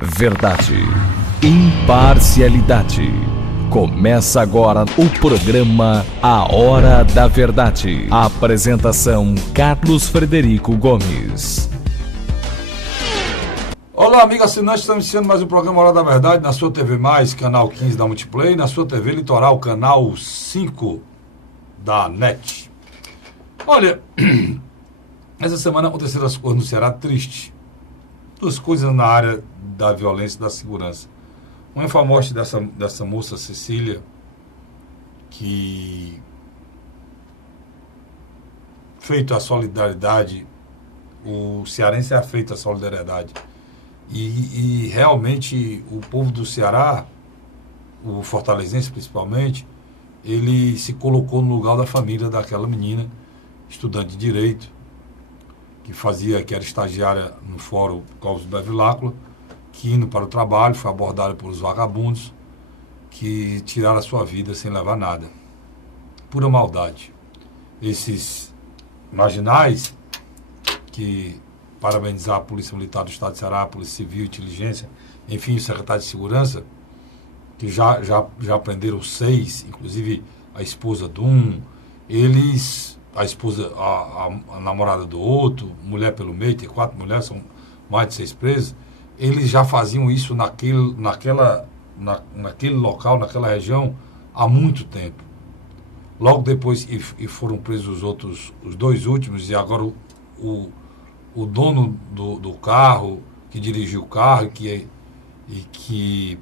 Verdade, imparcialidade. Começa agora o programa A Hora da Verdade. A apresentação Carlos Frederico Gomes. Olá, amigo assinante, estamos iniciando mais um programa Hora da Verdade na sua TV+, canal 15 da Multiplay, na sua TV Litoral, canal 5 da NET. Olha, essa semana aconteceram as coisas no Ceará tristes. Duas coisas na área da violência e da segurança. Uma foi a morte dessa moça Cecília, que, feito a solidariedade, o cearense é feito a solidariedade. E realmente o povo do Ceará, o fortalezense principalmente, ele se colocou no lugar da família daquela menina, estudante de Direito, que era estagiária no Fórum Clóvis Bevilacqua, que indo para o trabalho foi abordada por os vagabundos que tiraram a sua vida sem levar nada. Pura maldade. Esses marginais que parabenizar a Polícia Militar do Estado de Ceará, a Polícia Civil, Inteligência, enfim, o Secretário de Segurança, que já prenderam 6, inclusive a esposa de um, a esposa, a namorada do outro, mulher pelo meio, tem 4 mulheres, são mais de 6 presos. Eles já faziam isso naquele local, naquela região, há muito tempo. Logo depois, e foram presos os 2 últimos, e agora o dono do carro, que dirigiu o carro e que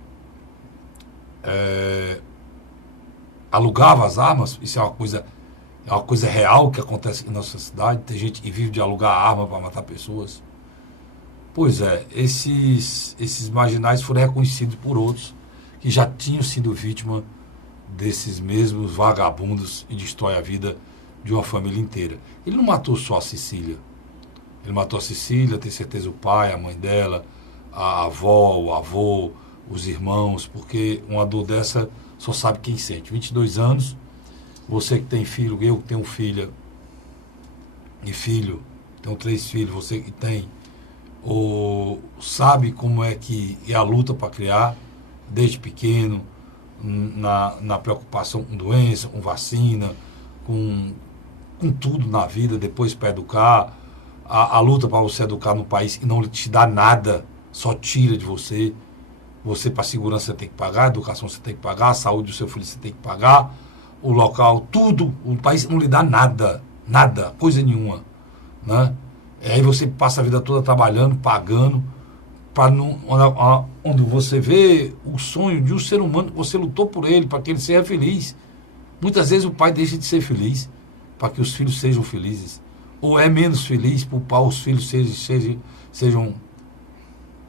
alugava as armas. Isso é uma coisa real que acontece em nossa cidade. Tem gente que vive de alugar arma para matar pessoas. Pois é, esses marginais foram reconhecidos por outros que já tinham sido vítima desses mesmos vagabundos e destrói a vida de uma família inteira. Ele não matou só a Cecília. Ele matou a Cecília, tem certeza o pai, a mãe dela, a avó, o avô, os irmãos, porque uma dor dessa só sabe quem sente. 22 anos, você que tem filho, eu que tenho filha e filho, tenho 3 filhos, você que tem, ou sabe como é que é a luta para criar, desde pequeno, na preocupação com doença, com vacina, com tudo na vida, depois para educar, a luta para você educar no país e não te dá nada, só tira de você. Você, para a segurança, você tem que pagar, a educação você tem que pagar, a saúde do seu filho você tem que pagar, o local, tudo, o país não lhe dá nada, coisa nenhuma, né? E aí você passa a vida toda trabalhando, pagando, onde você vê o sonho de um ser humano, você lutou por ele, para que ele seja feliz. Muitas vezes o pai deixa de ser feliz para que os filhos sejam felizes. Ou é menos feliz para os filhos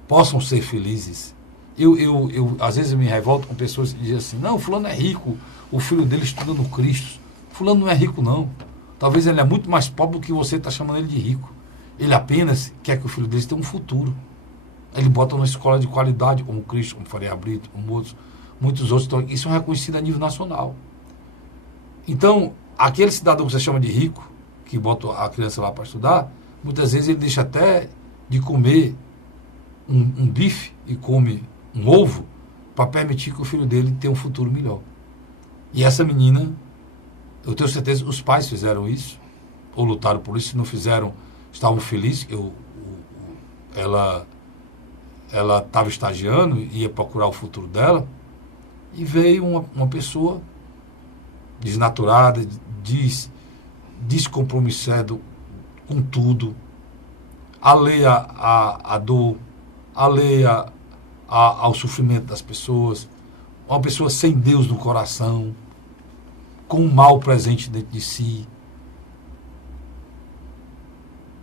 possam ser felizes. Eu às vezes me revolto com pessoas que dizem assim: não, fulano é rico, o filho dele estuda no Cristo. Fulano não é rico, não. Talvez ele é muito mais pobre do que você está chamando ele de rico. Ele apenas quer que o filho dele tenha um futuro. Ele bota numa escola de qualidade, como Cristo, como Faria Brito, como muitos outros. Então, isso é reconhecido a nível nacional. Então, aquele cidadão que você chama de rico, que bota a criança lá para estudar, muitas vezes ele deixa até de comer um bife e come um ovo para permitir que o filho dele tenha um futuro melhor. E essa menina, eu tenho certeza que os pais fizeram isso, ou lutaram por isso. Se não fizeram, estavam felizes. Ela estava estagiando, ia procurar o futuro dela, e veio uma pessoa desnaturada, descompromissada com tudo, alheia à dor, alheia ao sofrimento das pessoas, uma pessoa sem Deus no coração, com um mal presente dentro de si,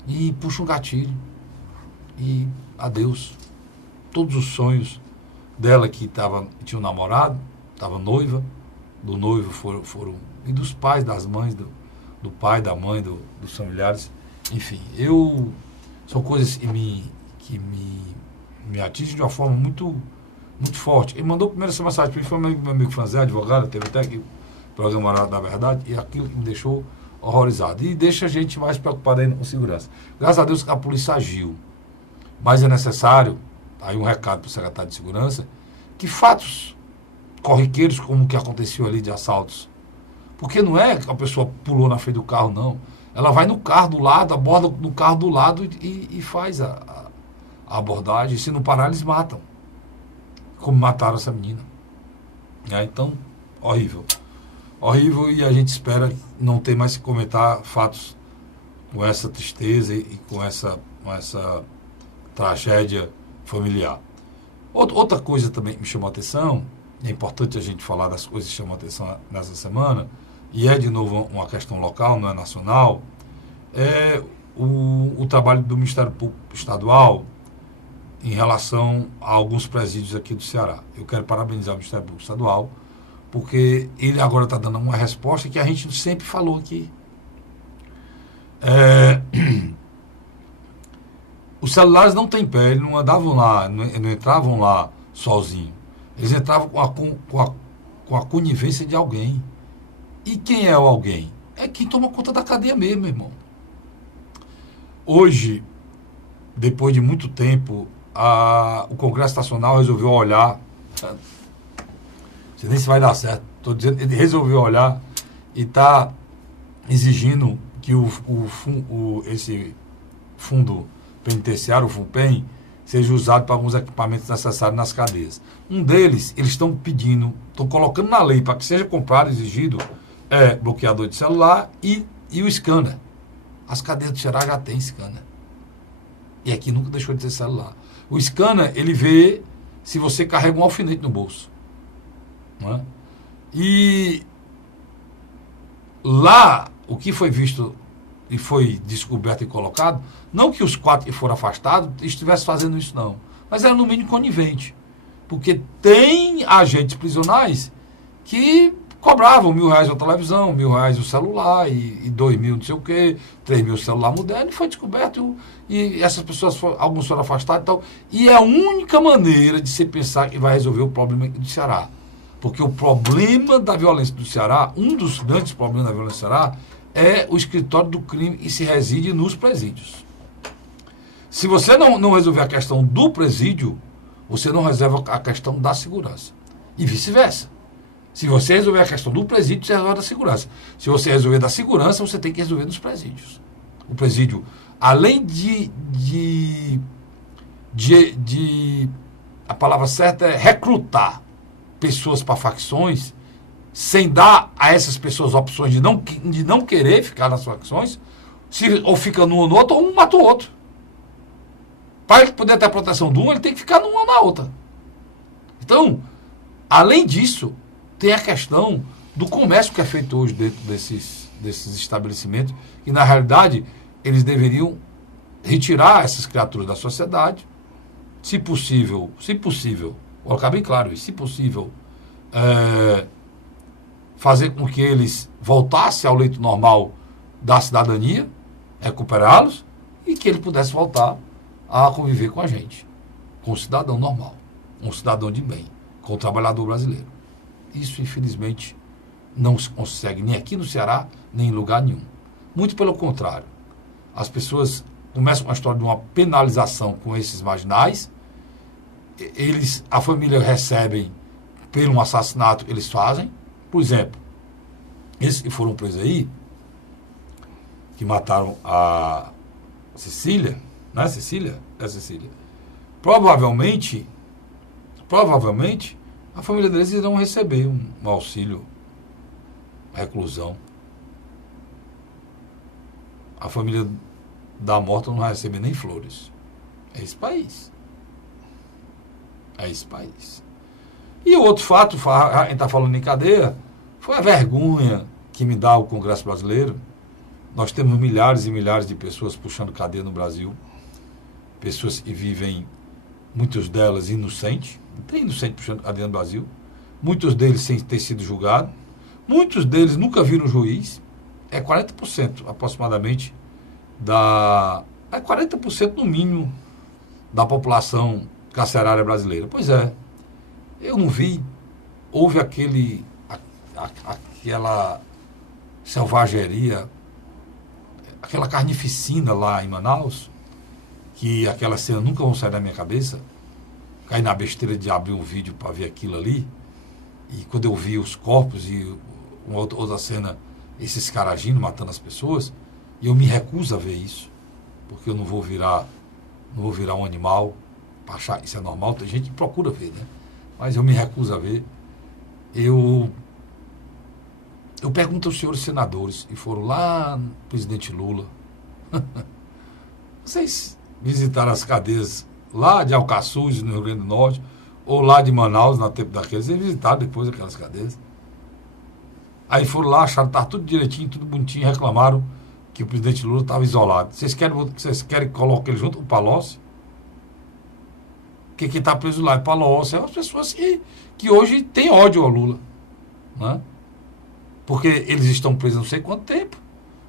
e puxa um gatilho, e adeus. Todos os sonhos dela, que tinha um namorado, estava noiva, do noivo foram e dos pais, das mães, do pai, da mãe, dos familiares, enfim, são coisas que me atingem de uma forma muito, muito forte. Ele mandou primeiro essa mensagem para mim, foi meu amigo Franzé, advogado, teve até aqui o programa Hora da Verdade, e aquilo que me deixou horrorizado. E deixa a gente mais preocupada ainda com segurança. Graças a Deus que a polícia agiu, mas é necessário aí um recado para o secretário de Segurança, que fatos corriqueiros como o que aconteceu ali de assaltos. Porque não é que a pessoa pulou na frente do carro, não. Ela vai no carro do lado, aborda no carro do lado e faz a abordagem. Se não parar, eles matam. Como mataram essa menina. Então, horrível. Horrível, e a gente espera não ter mais que comentar fatos com essa tristeza e com essa tragédia familiar. Outra coisa também que me chamou a atenção, é importante a gente falar das coisas que chamam a atenção nessa semana, e é de novo uma questão local, não é nacional, é o trabalho do Ministério Público Estadual em relação a alguns presídios aqui do Ceará. Eu quero parabenizar o Ministério Público Estadual, porque ele agora está dando uma resposta que a gente sempre falou aqui. Os celulares não têm pé, eles não andavam lá, não entravam lá sozinhos. Eles entravam com a conivência de alguém. E quem é o alguém? É quem toma conta da cadeia mesmo, meu irmão. Hoje, depois de muito tempo, o Congresso Nacional resolveu olhar. Não sei nem se vai dar certo. Estou dizendo, ele resolveu olhar e está exigindo que esse fundo penitenciário, o FUNPEN, seja usado para alguns equipamentos necessários nas cadeias. Um deles, eles estão pedindo, estão colocando na lei para que seja comprado, exigido, bloqueador de celular e o scanner. As cadeias do Ceará já tem scanner. E aqui nunca deixou de ter celular. O scanner, ele vê se você carrega um alfinete no bolso. Não é? E lá, o que foi visto e foi descoberto e colocado, não que os 4 que foram afastados estivessem fazendo isso, não. Mas era no mínimo conivente. Porque tem agentes prisionais que cobravam R$1.000 a televisão, R$1.000 o celular, e 2.000 não sei o quê, 3.000 o celular moderno, e foi descoberto, e essas pessoas, alguns foram afastados e tal. E é a única maneira de se pensar que vai resolver o problema do Ceará. Porque o problema da violência do Ceará, um dos grandes problemas da violência do Ceará, é o escritório do crime e se reside nos presídios. Se você não resolver a questão do presídio, você não resolve a questão da segurança. E vice-versa. Se você resolver a questão do presídio, você resolve da segurança. Se você resolver da segurança, você tem que resolver nos presídios. O presídio, além a palavra certa é recrutar pessoas para facções, sem dar a essas pessoas opções de não querer ficar nas facções, ou fica num ou no outro, ou um mata o outro. Para ele poder ter a proteção de um, ele tem que ficar numa ou na outra. Então, além disso, tem a questão do comércio que é feito hoje dentro desses estabelecimentos, e na realidade eles deveriam retirar essas criaturas da sociedade, se possível, vou colocar bem claro isso, se possível, fazer com que eles voltassem ao leito normal da cidadania, recuperá-los, e que ele pudesse voltar a conviver com a gente, com o cidadão normal, um cidadão de bem, com o trabalhador brasileiro. Isso, infelizmente, não se consegue nem aqui no Ceará, nem em lugar nenhum. Muito pelo contrário. As pessoas começam com a história de uma penalização com esses marginais, a família recebe pelo assassinato que eles fazem. Por exemplo, esses que foram presos aí, que mataram a Cecília, não é Cecília? É Cecília. Provavelmente, a família deles irão receber um auxílio reclusão. A família da morta não vai receber nem flores. É esse país. É esse país. E o outro fato, a gente está falando em cadeia, foi a vergonha que me dá o Congresso Brasileiro. Nós temos milhares e milhares de pessoas puxando cadeia no Brasil. Pessoas que vivem, muitas delas inocentes. Tem inocente puxando cadeia no Brasil. Muitos deles sem ter sido julgados. Muitos deles nunca viram juiz. É 40% aproximadamente é 40% no mínimo da população carcerária brasileira. Pois é. Eu não vi. Houve aquela selvageria, aquela carnificina lá em Manaus, que aquela cena nunca vão sair da minha cabeça, caí na besteira de abrir um vídeo para ver aquilo ali. E quando eu vi os corpos e uma outra cena, esses caras agindo, matando as pessoas, e eu me recuso a ver isso, porque eu não vou virar um animal para achar isso é normal. Tem gente que procura ver, né? Mas eu me recuso a ver. Eu pergunto aos senhores senadores, e foram lá no presidente Lula, vocês visitaram as cadeias lá de Alcaçuz, no Rio Grande do Norte, ou lá de Manaus, no tempo daqueles, eles visitaram depois aquelas cadeias. Aí foram lá, acharam que estava tudo direitinho, tudo bonitinho, reclamaram que o presidente Lula estava isolado. Vocês querem que coloque ele junto com o Palocci? Porque quem está preso lá é Palocci, é as pessoas que hoje têm ódio ao Lula, né? Porque eles estão presos não sei quanto tempo,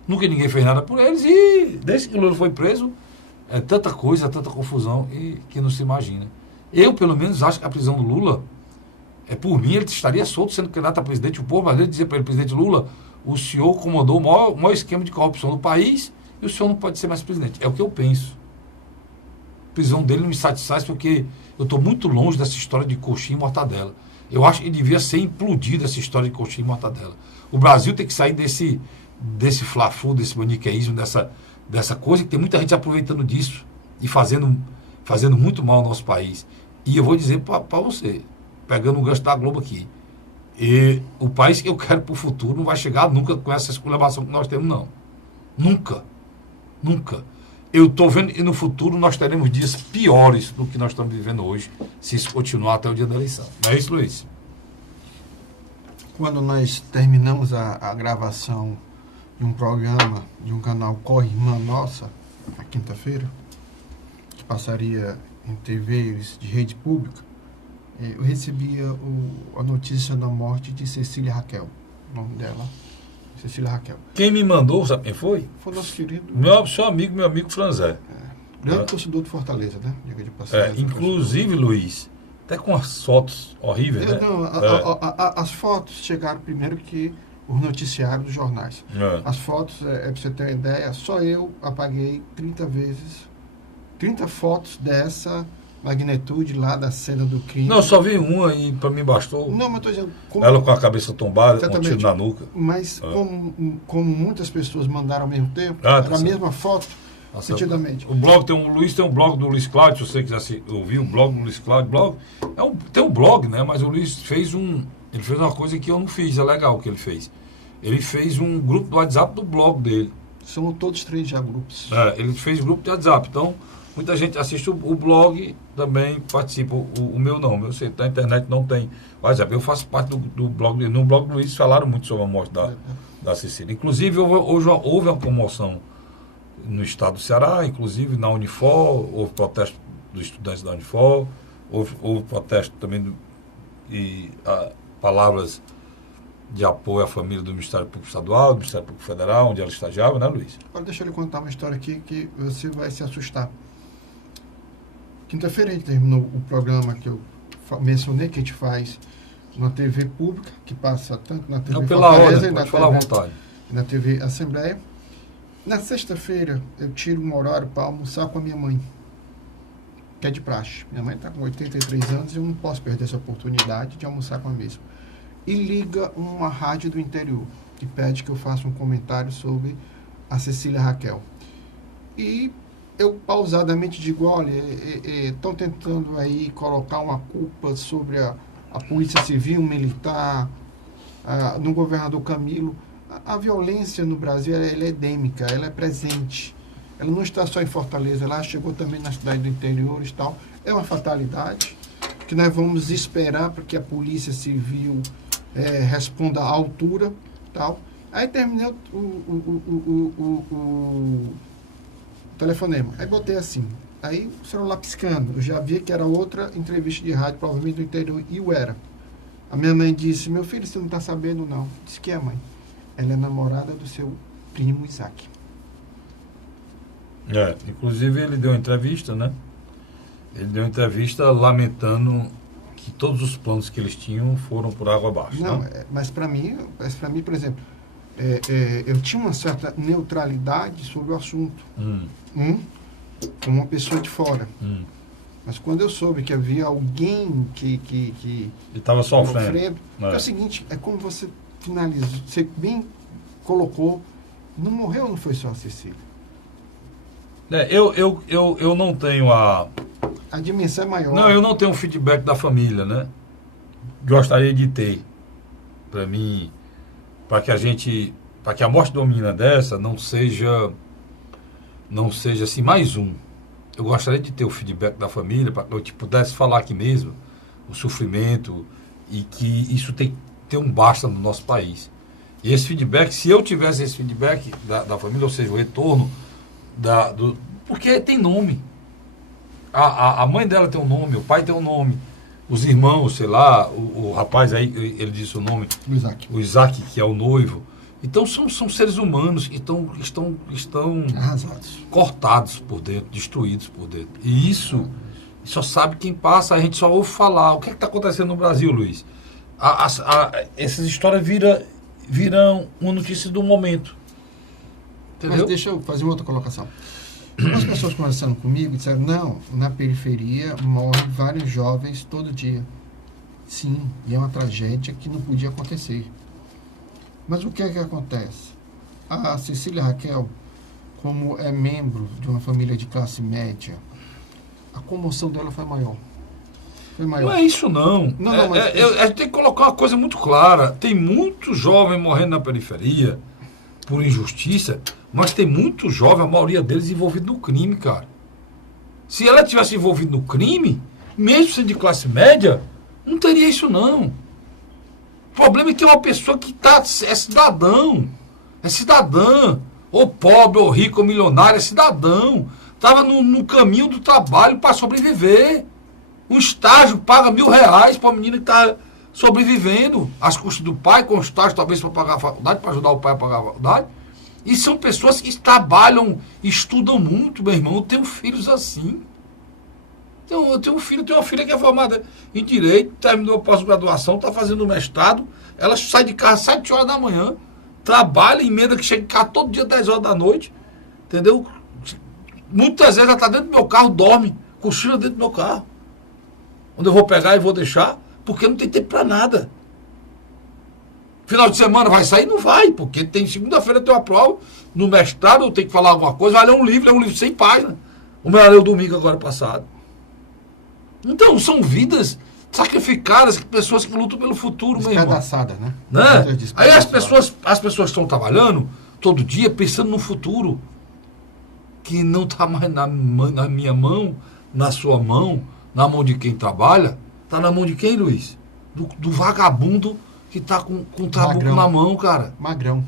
nunca ninguém fez nada por eles, e desde que o Lula foi preso, é tanta coisa, tanta confusão, e que não se imagina. Eu, pelo menos, acho que a prisão do Lula, por mim, ele estaria solto sendo candidato a presidente. O povo brasileiro dizia para ele, presidente Lula, o senhor comandou o maior esquema de corrupção do país e o senhor não pode ser mais presidente. É o que eu penso. A prisão dele não me satisfaz porque eu estou muito longe dessa história de coxinha e mortadela. Eu acho que devia ser implodida essa história de coxinha e mortadela. O Brasil tem que sair desse fla-flu, desse maniqueísmo, dessa coisa, que tem muita gente aproveitando disso e fazendo muito mal ao nosso país. E eu vou dizer para você, pegando o gancho da Globo aqui, e o país que eu quero para o futuro não vai chegar nunca com essa esculhambação que nós temos, não. Nunca. Nunca. Eu estou vendo que no futuro nós teremos dias piores do que nós estamos vivendo hoje, se isso continuar até o dia da eleição. Não é isso, Luiz? Quando nós terminamos a gravação de um programa, de um canal Corre Irmã Nossa, na quinta-feira, que passaria em TVs de rede pública, eu recebia a notícia da morte de Cecília Raquel, o nome dela, Cecília Raquel. Quem me mandou, sabe quem foi? Foi nosso querido. Seu amigo, meu amigo Franzé. Grande torcedor do Fortaleza, né? De passagem, inclusive, Luiz, até com as fotos horríveis, né? Não, as fotos chegaram primeiro que os noticiários dos jornais. As fotos, para você ter uma ideia, só eu apaguei 30 fotos dessa magnitude lá da cena do crime. Não, eu só vi uma e para mim bastou. Não, mas estou dizendo... Ela com a cabeça tombada, com um tiro na nuca. Mas como muitas pessoas mandaram ao mesmo tempo, era a mesma foto, nitidamente. O blog tem um blog do Luiz Cláudio, se você quiser ouvir o blog do Luiz Cláudio, tem um blog, né? Mas o Luiz fez uma coisa que eu não fiz, é legal o que ele fez. Ele fez um grupo do WhatsApp do blog dele. São todos 3 já grupos. Ele fez grupo de WhatsApp, então muita gente assiste o blog, também participa. O meu não, eu sei, na internet não tem WhatsApp. Eu faço parte do blog dele. No blog do Luiz falaram muito sobre a morte da Cecília. Inclusive, hoje houve uma comoção no estado do Ceará, inclusive na Unifor, houve protesto dos estudantes da Unifor, houve protesto também e palavras de apoio à família do Ministério Público Estadual, do Ministério Público Federal, onde ela estagiava, né, Luiz? Agora deixa eu lhe contar uma história aqui que você vai se assustar. Quinta-feira a gente terminou o programa que eu mencionei, que a gente faz na TV pública, que passa tanto na TV Fortaleza e na TV Assembleia. Na sexta-feira eu tiro um horário para almoçar com a minha mãe, que é de praxe. Minha mãe está com 83 anos e eu não posso perder essa oportunidade de almoçar com a mesma. E liga uma rádio do interior, que pede que eu faça um comentário sobre a Cecília Raquel. E eu pausadamente digo, olha, estão tentando aí colocar uma culpa sobre a Polícia Civil, militar, no governador Camilo. A violência no Brasil ela é endêmica, ela é presente. Ela não está só em Fortaleza, ela chegou também na cidade do interior e tal. É uma fatalidade que nós vamos esperar para que a Polícia Civil responda à altura, tal. Aí terminei o telefonema. Aí botei assim. Aí o celular piscando. Eu já vi que era outra entrevista de rádio, provavelmente do interior, e o era. A minha mãe disse, meu filho, você não está sabendo, não. Disse que é, mãe. Ela é namorada do seu primo Isaac. Inclusive ele deu uma entrevista, né? Ele deu uma entrevista lamentando que todos os planos que eles tinham foram por água abaixo. Não, mas para mim, por exemplo, eu tinha uma certa neutralidade sobre o assunto. Como uma pessoa de fora. Mas quando eu soube que havia alguém que estava sofrendo. É o seguinte, é como você finalizou, você bem colocou, não morreu, não foi só a Cecília. Eu não tenho a dimensão é maior. Não, eu não tenho um feedback da família, né? Gostaria de ter. Para mim, para que a morte de uma menina dessa não seja assim mais um. Eu gostaria de ter o feedback da família para que eu pudesse falar aqui mesmo o sofrimento e que isso tem que ter um basta no nosso país. E esse feedback, se eu tivesse esse feedback da família, ou seja, o retorno porque tem nome. A mãe dela tem um nome, o pai tem um nome, os irmãos, sei lá, o rapaz aí, ele disse o nome. O Isaac, que é o noivo. Então são seres humanos que estão arrasados, cortados por dentro, destruídos por dentro. E isso só sabe quem passa, a gente só ouve falar. O que está acontecendo no Brasil, Luiz? Essas histórias viram uma notícia do momento. Entendeu? Mas deixa eu fazer uma outra colocação. Algumas pessoas conversando comigo disseram, não, na periferia morrem vários jovens todo dia. Sim, e é uma tragédia que não podia acontecer. Mas o que é que acontece? A Cecília Raquel, como é membro de uma família de classe média, a comoção dela foi maior. Não é isso, não. A gente tem que colocar uma coisa muito clara. Tem muito jovem morrendo na periferia por injustiça, mas tem muito jovem, a maioria deles, envolvido no crime, cara. Se ela tivesse envolvido no crime, mesmo sendo de classe média, não teria isso, não. O problema é que é uma pessoa que é cidadão, é cidadã, ou pobre, ou rico, ou milionário, é cidadão. Estava no caminho do trabalho para sobreviver. Um estágio paga R$1.000 para a menina que está sobrevivendo, às custas do pai, com estágio talvez para pagar a faculdade, para ajudar o pai a pagar a faculdade. E são pessoas que trabalham, estudam muito, meu irmão. Eu tenho filhos assim. Eu tenho uma filha que é formada em Direito, terminou a pós-graduação, está fazendo mestrado, ela sai de casa às 7 horas da manhã, trabalha, emenda que chega em casa todo dia 10 horas da noite, entendeu? Muitas vezes ela está dentro do meu carro, dorme, cochila dentro do meu carro. Onde eu vou pegar e vou deixar, porque não tem tempo para nada. Final de semana vai sair? Não vai, porque tem segunda-feira tem uma prova, no mestrado eu tenho que falar alguma coisa, vai ler um livro 100 páginas. O meu leu domingo agora passado. Então, são vidas sacrificadas, pessoas que lutam pelo futuro mesmo. Despedaçadas, né? Aí as pessoas estão trabalhando todo dia pensando no futuro, que não está mais na minha mão, na sua mão, na mão de quem trabalha. Está na mão de quem, Luiz? Do vagabundo que está com o trabuco na mão, cara. Magrão.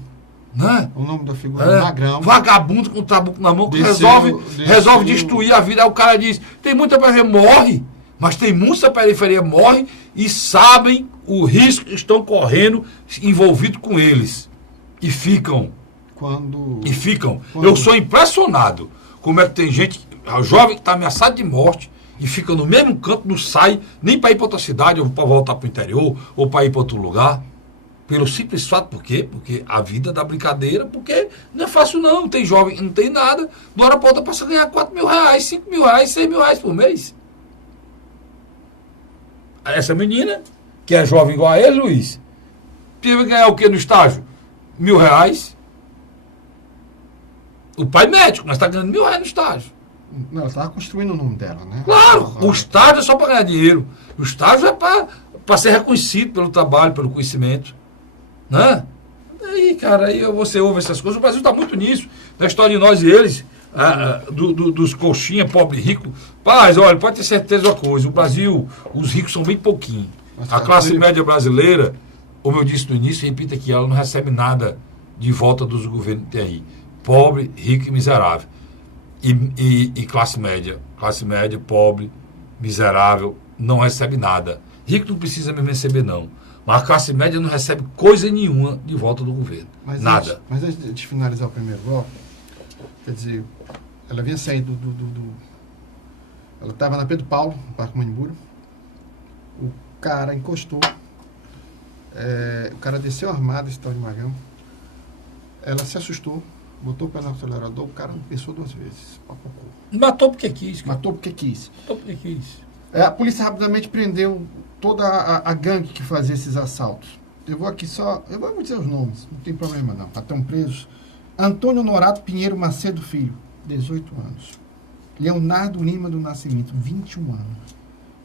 Né? O nome da figura é Magrão. Vagabundo com o trabuco na mão que resolve destruir a vida. Aí o cara diz, tem muita periferia, morre. Mas tem muita periferia, morre e sabem o risco que estão correndo envolvido com eles. E ficam. Eu sou impressionado como é que tem gente, jovem que está ameaçado de morte e fica no mesmo canto, não sai nem para ir para outra cidade, ou para voltar para o interior, ou para ir para outro lugar. Pelo simples fato, por quê? Porque a vida da brincadeira, porque não é fácil não. Tem jovem que não tem nada, de uma hora para outra passa a ganhar R$4.000, R$5.000, R$6.000 por mês. Essa menina, que é jovem igual a ele, Luiz, teve que ganhar o que no estágio? R$1.000. O pai médico, mas está ganhando R$1.000 no estágio. Não, ela estava construindo o nome dela, né? Claro, o estágio é só para ganhar dinheiro. O estágio é para ser reconhecido pelo trabalho, pelo conhecimento. Né? Aí, cara, aí você ouve essas coisas. O Brasil está muito nisso. Na história de nós e eles, dos coxinha, pobre e rico. Paz, olha, pode ter certeza de uma coisa. O Brasil, os ricos são bem pouquinho. A classe média brasileira, como eu disse no início, repita aqui, ela não recebe nada de volta dos governos que tem aí. Pobre, rico e miserável. E classe média, pobre, miserável, não recebe nada. Rico não precisa mesmo receber, não. Mas a classe média não recebe coisa nenhuma de volta do governo. Nada. Mas antes de finalizar o primeiro bloco, quer dizer, ela vinha saindo ela estava na Pedro Paulo, no Parque Manibura. O cara encostou. O cara desceu armado, esse tal de Magrão. Ela se assustou. botou o pé no acelerador, o cara não pensou 2 vezes. Papocou. Matou porque quis. Matou porque quis. Matou porque quis. A polícia rapidamente prendeu toda a gangue que fazia esses assaltos. Eu vou dizer os nomes, não tem problema não, estão presos. Antônio Norato Pinheiro Macedo Filho, 18 anos. Leonardo Lima do Nascimento, 21 anos.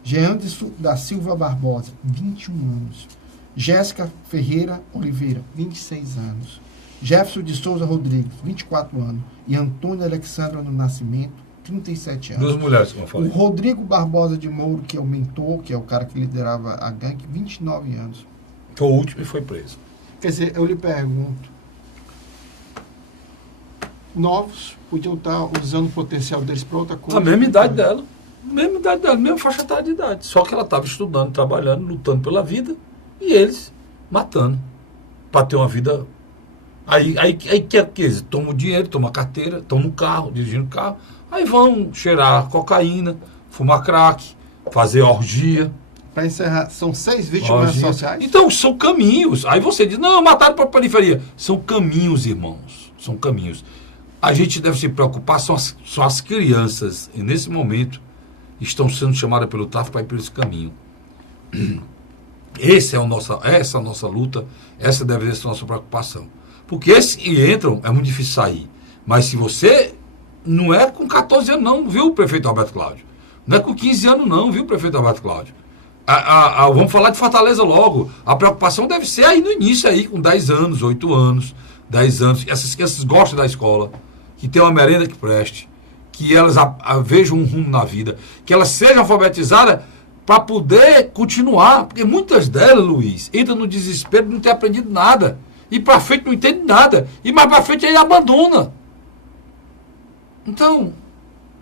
Jeanderson da Silva Barbosa, 21 anos. Jéssica Ferreira Oliveira, 26 anos. Jefferson de Souza Rodrigues, 24 anos. E Antônio Alexandra do Nascimento, 37 anos. 2 mulheres, como eu falei. O Rodrigo Barbosa de Mouro, que é o mentor, que é o cara que liderava a gangue, 29 anos. Foi o último e foi preso. Quer dizer, eu lhe pergunto, novos podiam estar usando o potencial deles para outra coisa. A mesma idade dela. Mesma faixa etária de idade. Só que ela estava estudando, trabalhando, lutando pela vida, e eles matando. Para ter uma vida. Aí que toma o dinheiro, toma a carteira, toma o carro, dirigindo o carro. Aí vão cheirar cocaína, fumar crack, fazer orgia. Para encerrar, são 6 vítimas sociais? Então, são caminhos. Aí você diz, não, mataram para a periferia. São caminhos, irmãos. São caminhos. A gente deve se preocupar, são as crianças, e nesse momento, estão sendo chamadas pelo tráfico para ir por esse caminho. Essa é a nossa luta, essa deve ser a nossa preocupação. Porque esses que entram, é muito difícil sair. Mas se você, não é com 14 anos não, viu, prefeito Alberto Cláudio? Não é com 15 anos não, viu, prefeito Alberto Cláudio? Vamos falar de Fortaleza logo. A preocupação deve ser aí no início, aí, com 10 anos, 8 anos, 10 anos. Essas crianças gostam da escola, que tem uma merenda que preste, que elas vejam um rumo na vida, que elas sejam alfabetizadas para poder continuar. Porque muitas delas, Luiz, entram no desespero de não ter aprendido nada. E para frente não entende nada. E mais para frente aí abandona. Então,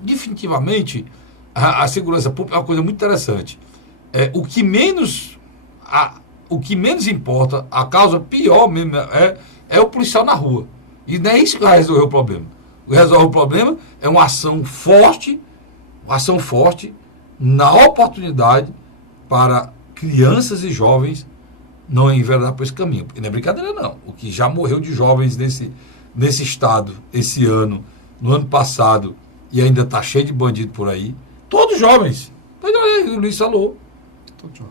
definitivamente, a segurança pública é uma coisa muito interessante. O que menos importa, a causa pior mesmo é o policial na rua. E não é isso que vai resolver o problema. O que resolve o problema é uma ação forte na oportunidade para crianças e jovens não enveredar por esse caminho. E não é brincadeira não. O que já morreu de jovens nesse estado, esse ano, no ano passado, e ainda está cheio de bandido por aí, todos jovens. O Luiz falou.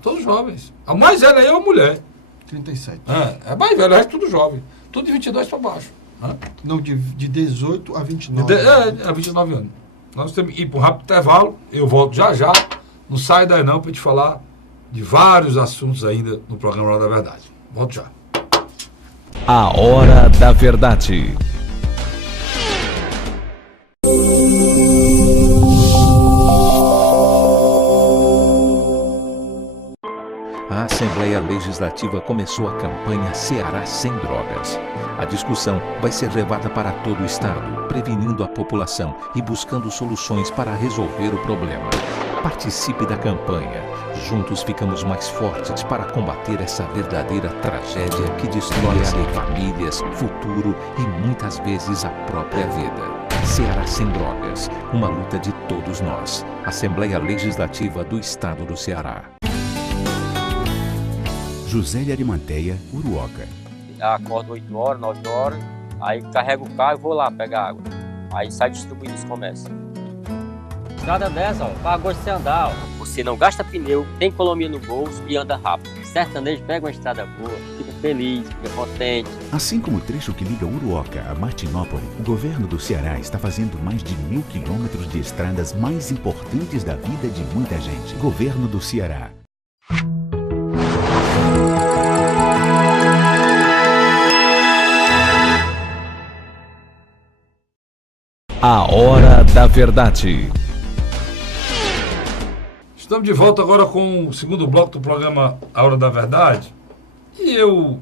Todos jovens. A mais velha aí é uma mulher. 37. É mais velha, o resto tudo jovem. Tudo de 22 para baixo. Não, de 18 a 29. A 29 anos. Nós temos que ir para um rápido intervalo. Eu volto já. Não sai daí não para te falar de vários assuntos ainda no programa Hora da Verdade. Volto já. A Hora da Verdade. A Assembleia Legislativa começou a campanha Ceará Sem Drogas. A discussão vai ser levada para todo o estado, prevenindo a população e buscando soluções para resolver o problema. Participe da campanha. Juntos ficamos mais fortes para combater essa verdadeira tragédia que destrói famílias, futuro e muitas vezes a própria vida. Ceará Sem Drogas, uma luta de todos nós. Assembleia Legislativa do Estado do Ceará. José de Arimanteia, Uruoca. Acordo 8 horas, 9 horas, aí carrego o carro e vou lá pegar água. Aí sai distribuindo os comércios. Estrada dessa, pagou de você andar. Você não gasta pneu, tem economia no bolso e anda rápido. Sertanejo pega uma estrada boa, fica feliz, fica contente. Assim como o trecho que liga Uruoca a Martinópole, o governo do Ceará está fazendo mais de 1.000 quilômetros de estradas mais importantes da vida de muita gente. Governo do Ceará. A Hora da Verdade. Estamos de volta agora com o segundo bloco do programa A Hora da Verdade. E eu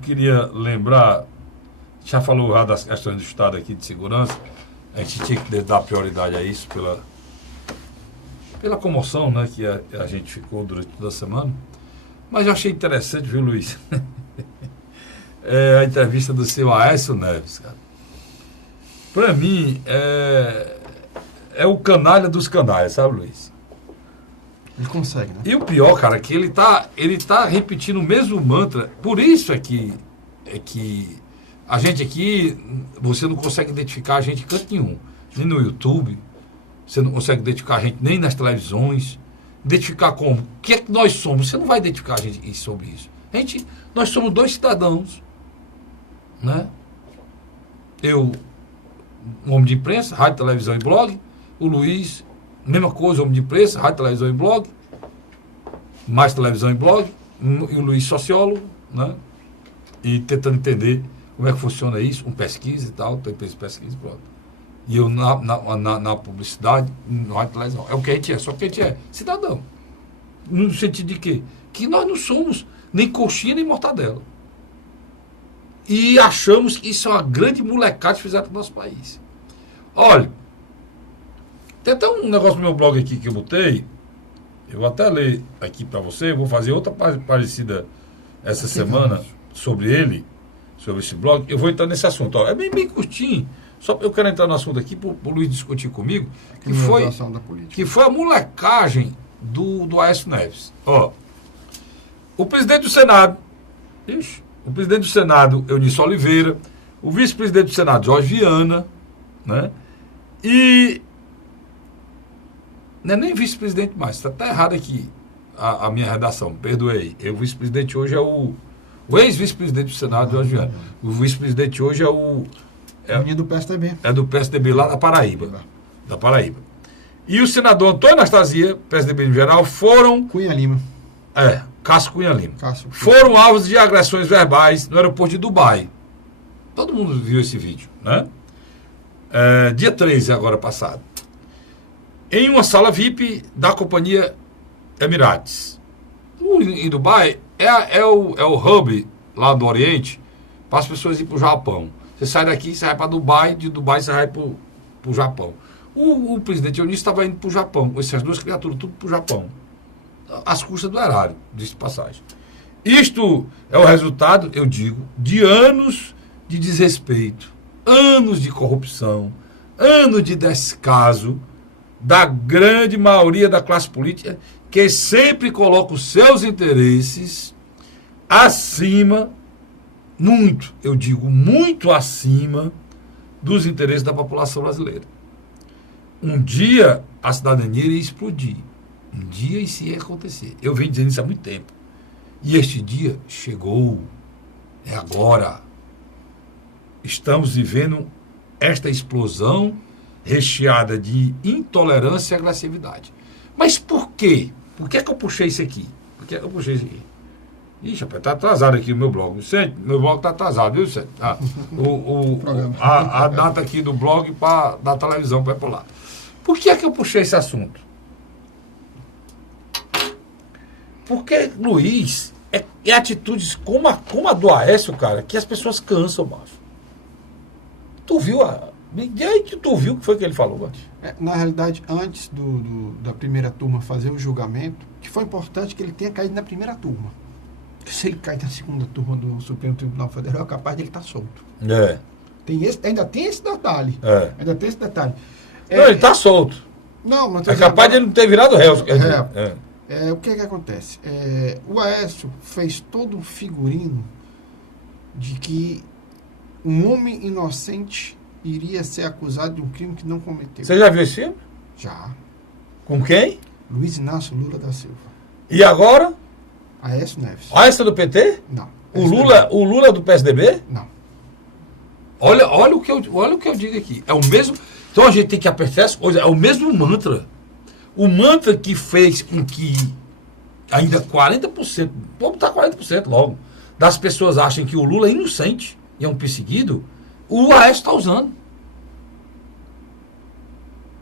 queria lembrar, já falou das questões do Estado aqui de segurança, a gente tinha que dar prioridade a isso pela comoção, né, que a gente ficou durante toda a semana. Mas eu achei interessante, viu, Luiz? A entrevista do seu Aécio Neves, cara. Para mim, é o canalha dos canalhas, sabe, Luiz? Ele consegue, né? E o pior, cara, é que ele tá repetindo o mesmo mantra. Por isso é que A gente aqui, você não consegue identificar a gente em canto nenhum. Nem no YouTube, você não consegue identificar a gente nem nas televisões. Identificar como? O que é que nós somos? Você não vai identificar a gente sobre isso. Nós somos 2 cidadãos, né? Eu, um homem de imprensa, rádio, televisão e blog. O Luiz, mesma coisa, homem de imprensa, rádio, televisão e blog. Mais televisão e blog. E o Luiz, sociólogo, né? E tentando entender como é que funciona isso, pesquisa e tal, tem pesquisa e pronto. E eu na publicidade, no rádio, televisão. É o que a gente é, só que a gente é cidadão. No sentido de quê? Que nós não somos nem coxinha nem mortadela. E achamos que isso é uma grande molecada que fizeram para o nosso país. Olha, tem até um negócio no meu blog aqui que eu botei. Eu vou até ler aqui para você. Eu vou fazer outra parecida essa semana sobre ele, sobre esse blog. Eu vou entrar nesse assunto. Ó, é bem curtinho. Só eu quero entrar no assunto aqui para o Luiz discutir comigo. Que foi a molecagem do Aécio Neves. Ó, o presidente do Senado, o presidente do Senado, Eunício Oliveira, o vice-presidente do Senado, Jorge Viana, né? E não é nem vice-presidente mais, está errado aqui a minha redação, perdoei. O vice-presidente hoje é o ex-vice-presidente do Senado, Jorge Viana. O vice-presidente hoje é o do PSDB. É do PSDB lá da Paraíba. E o senador Antônio Anastasia, PSDB em geral, foram... Cunha Lima. Cássio Cunha Lima. Foram alvos de agressões verbais no aeroporto de Dubai. Todo mundo viu esse vídeo, né? Dia 13, agora passado. Em uma sala VIP da companhia Emirates. Em Dubai é o hub lá do Oriente para as pessoas ir para o Japão. Você sai daqui, você vai para Dubai, de Dubai você vai para o Japão. O presidente Eunício estava indo para o Japão, com essas 2 criaturas, tudo para o Japão. Às custas do erário, disse passagem. Isto é o resultado, eu digo, de anos de desrespeito, anos de corrupção, anos de descaso da grande maioria da classe política, que sempre coloca os seus interesses acima, muito, eu digo, muito acima dos interesses da população brasileira. Um dia a cidadania iria explodir. Um dia isso ia acontecer. Eu venho dizendo isso há muito tempo. E este dia chegou. É agora. Estamos vivendo esta explosão recheada de intolerância e agressividade. Mas por quê? Por que é que eu puxei isso aqui? Ixi, rapaz, está atrasado aqui o meu blog. Vicente, meu blog está atrasado, viu, Vicente? A data aqui do blog da televisão vai pular. Por que é que eu puxei esse assunto? Porque, Luiz, é atitudes como a do Aécio, cara, que as pessoas cansam, macho. Tu viu E aí que tu viu o que foi que ele falou, Bate? Na realidade, antes da primeira turma fazer o julgamento, que foi importante que ele tenha caído na primeira turma. Se ele cair na segunda turma do Supremo Tribunal Federal, é capaz de ele estar solto. Ainda tem esse detalhe. Não, ele está solto. Não, mas é capaz de ele não ter virado réu. O que acontece? O Aécio fez todo um figurino de que um homem inocente iria ser acusado de um crime que não cometeu. Você já viu esse filme? Já. Com quem? Luiz Inácio Lula da Silva. E agora? Aécio Neves. Aécio do PT? Não. O Lula do PSDB? Não. Olha o que eu digo aqui. É o mesmo. Então a gente tem que apertar as coisas. É o mesmo mantra. O mantra que fez com que ainda 40%, vamos botar 40% logo, das pessoas achem que o Lula é inocente e é um perseguido, o Aécio está usando.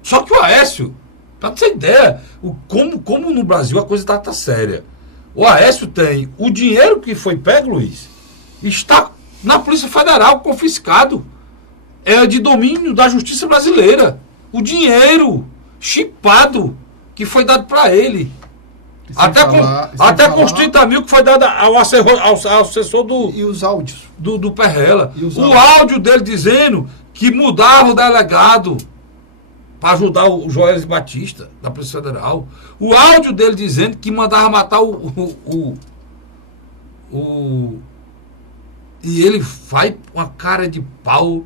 Só que o Aécio, para ter ideia, como no Brasil a coisa está séria. O Aécio tem o dinheiro que foi pego, Luiz, está na Polícia Federal confiscado. É de domínio da Justiça Brasileira. O dinheiro chipado que foi dado para ele. Até com os 30 mil que foi dado ao assessor do... E os áudios? Do Perrella. O áudio dele dizendo que mudava o delegado para ajudar o Joelis Batista, da Polícia Federal. O áudio dele dizendo que mandava matar o E ele vai com a cara de pau,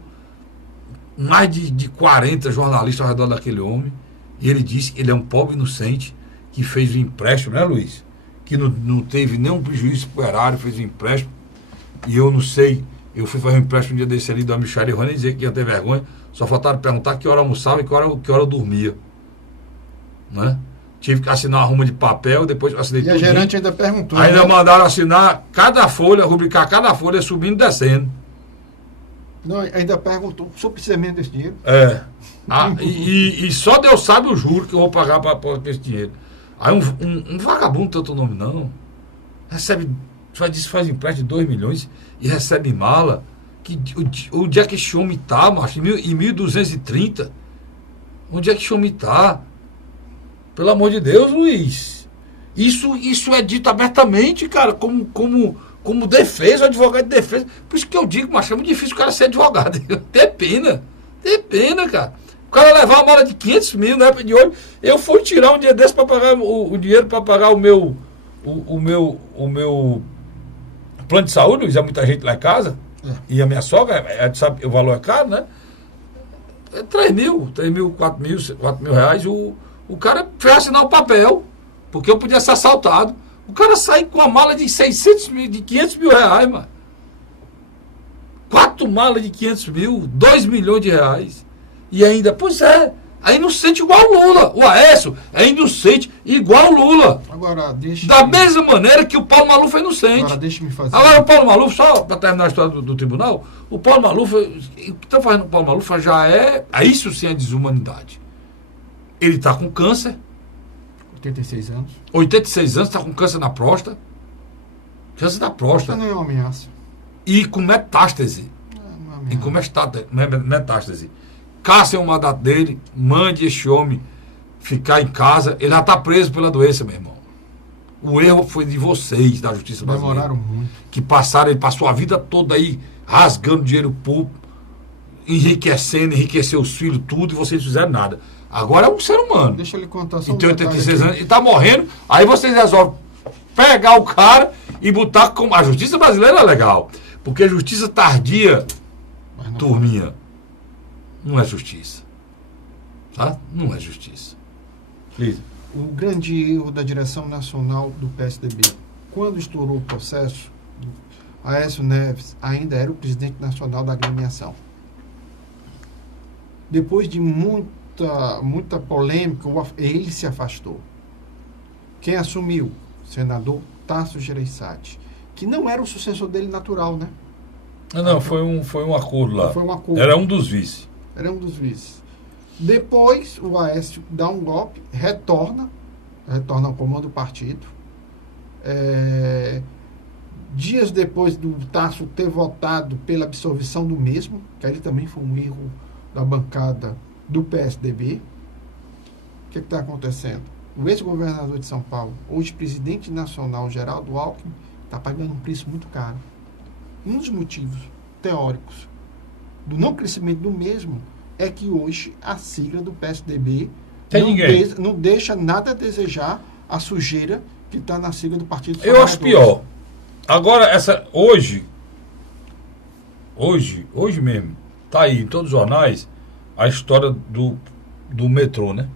mais de 40 jornalistas ao redor daquele homem, e ele diz que ele é um pobre inocente que fez o empréstimo, né, Luiz? Que não teve nenhum prejuízo pro erário, fez o empréstimo, e eu não sei, eu fui fazer um empréstimo um dia desse ali da Michelle, eu vou nem dizer que ia ter vergonha, só faltava perguntar que hora eu almoçava e que hora eu dormia, né? Tive que assinar uma ruma de papel, depois assinei tudo. E a gerente ainda perguntou. Ainda mandaram assinar cada folha, rubricar cada folha, subindo e descendo. Não, ainda perguntou, o senhor precisa mesmo desse dinheiro? E só Deus sabe o juro que eu vou pagar para esse dinheiro. Aí um vagabundo, tanto nome não, recebe, faz empréstimo de 2 milhões e recebe mala. Onde é que esse homem está, macho? Em 1.230? Onde é que esse homem está? Pelo amor de Deus, Luiz. Isso é dito abertamente, cara, como defesa, advogado de defesa. Por isso que eu digo, mas é muito difícil o cara ser advogado. Tem pena, cara. O cara levar uma mala de 500 mil na época de hoje. Eu fui tirar um dia desse para pagar o dinheiro para pagar o meu plano de saúde, Luiz, há muita gente lá em casa. E a minha sogra, sabe, o valor é caro, né? É 3 mil, 4 mil reais. O cara fez assinar o papel, porque eu podia ser assaltado. O cara sai com uma mala de 600 mil, de 500 mil reais, mano. 4 malas de 500 mil, 2 milhões de reais. E ainda, pois é inocente igual o Lula. O Aécio é inocente igual o Lula. Agora, da mesma maneira que o Paulo Maluf é inocente. Agora, deixa-me fazer. Agora, o Paulo Maluf, só para terminar a história do tribunal, o Paulo Maluf, o que está fazendo o Paulo Maluf já é. Isso sim é desumanidade. Ele está com câncer. 86 anos. 86 anos, está com câncer na próstata. Câncer da próstata. Não é uma ameaça. E com metástase. E com metástase. Caçem o mandato dele, mande esse homem ficar em casa. Ele já está preso pela doença, meu irmão. O erro foi de vocês, da Justiça Brasileira. Demoraram muito. Que passaram, ele passou a vida toda aí rasgando dinheiro público, enriqueceu os filhos, tudo, e vocês não fizeram nada. Agora é um ser humano. Deixa ele contar só e tem 86 anos, e está morrendo, aí vocês resolvem pegar o cara e botar como. A Justiça Brasileira é legal, porque a justiça tardia, turminha, não é justiça. Tá? Não é justiça. Lisa. O grande erro da direção nacional do PSDB, quando estourou o processo, Aécio Neves ainda era o presidente nacional da agremiação. Depois de muita polêmica, ele se afastou. Quem assumiu? O senador Tasso Gereissati, que não era o sucessor dele natural, né? Não, foi um acordo lá. Foi um acordo. Era um dos vices. Depois, o Aécio dá um golpe, retorna ao comando do partido. Dias depois do Tasso ter votado pela absolvição do mesmo, que aí também foi um erro da bancada do PSDB. O que está acontecendo? O ex-governador de São Paulo, hoje presidente nacional, Geraldo Alckmin, está pagando um preço muito caro. Um dos motivos teóricos do não crescimento do mesmo é que hoje a sigla do PSDB não deixa nada a desejar a sujeira que está na sigla do Partido dos Trabalhadores. Eu acho pior. Agora, hoje mesmo, está aí em todos os jornais a história do metrô, né?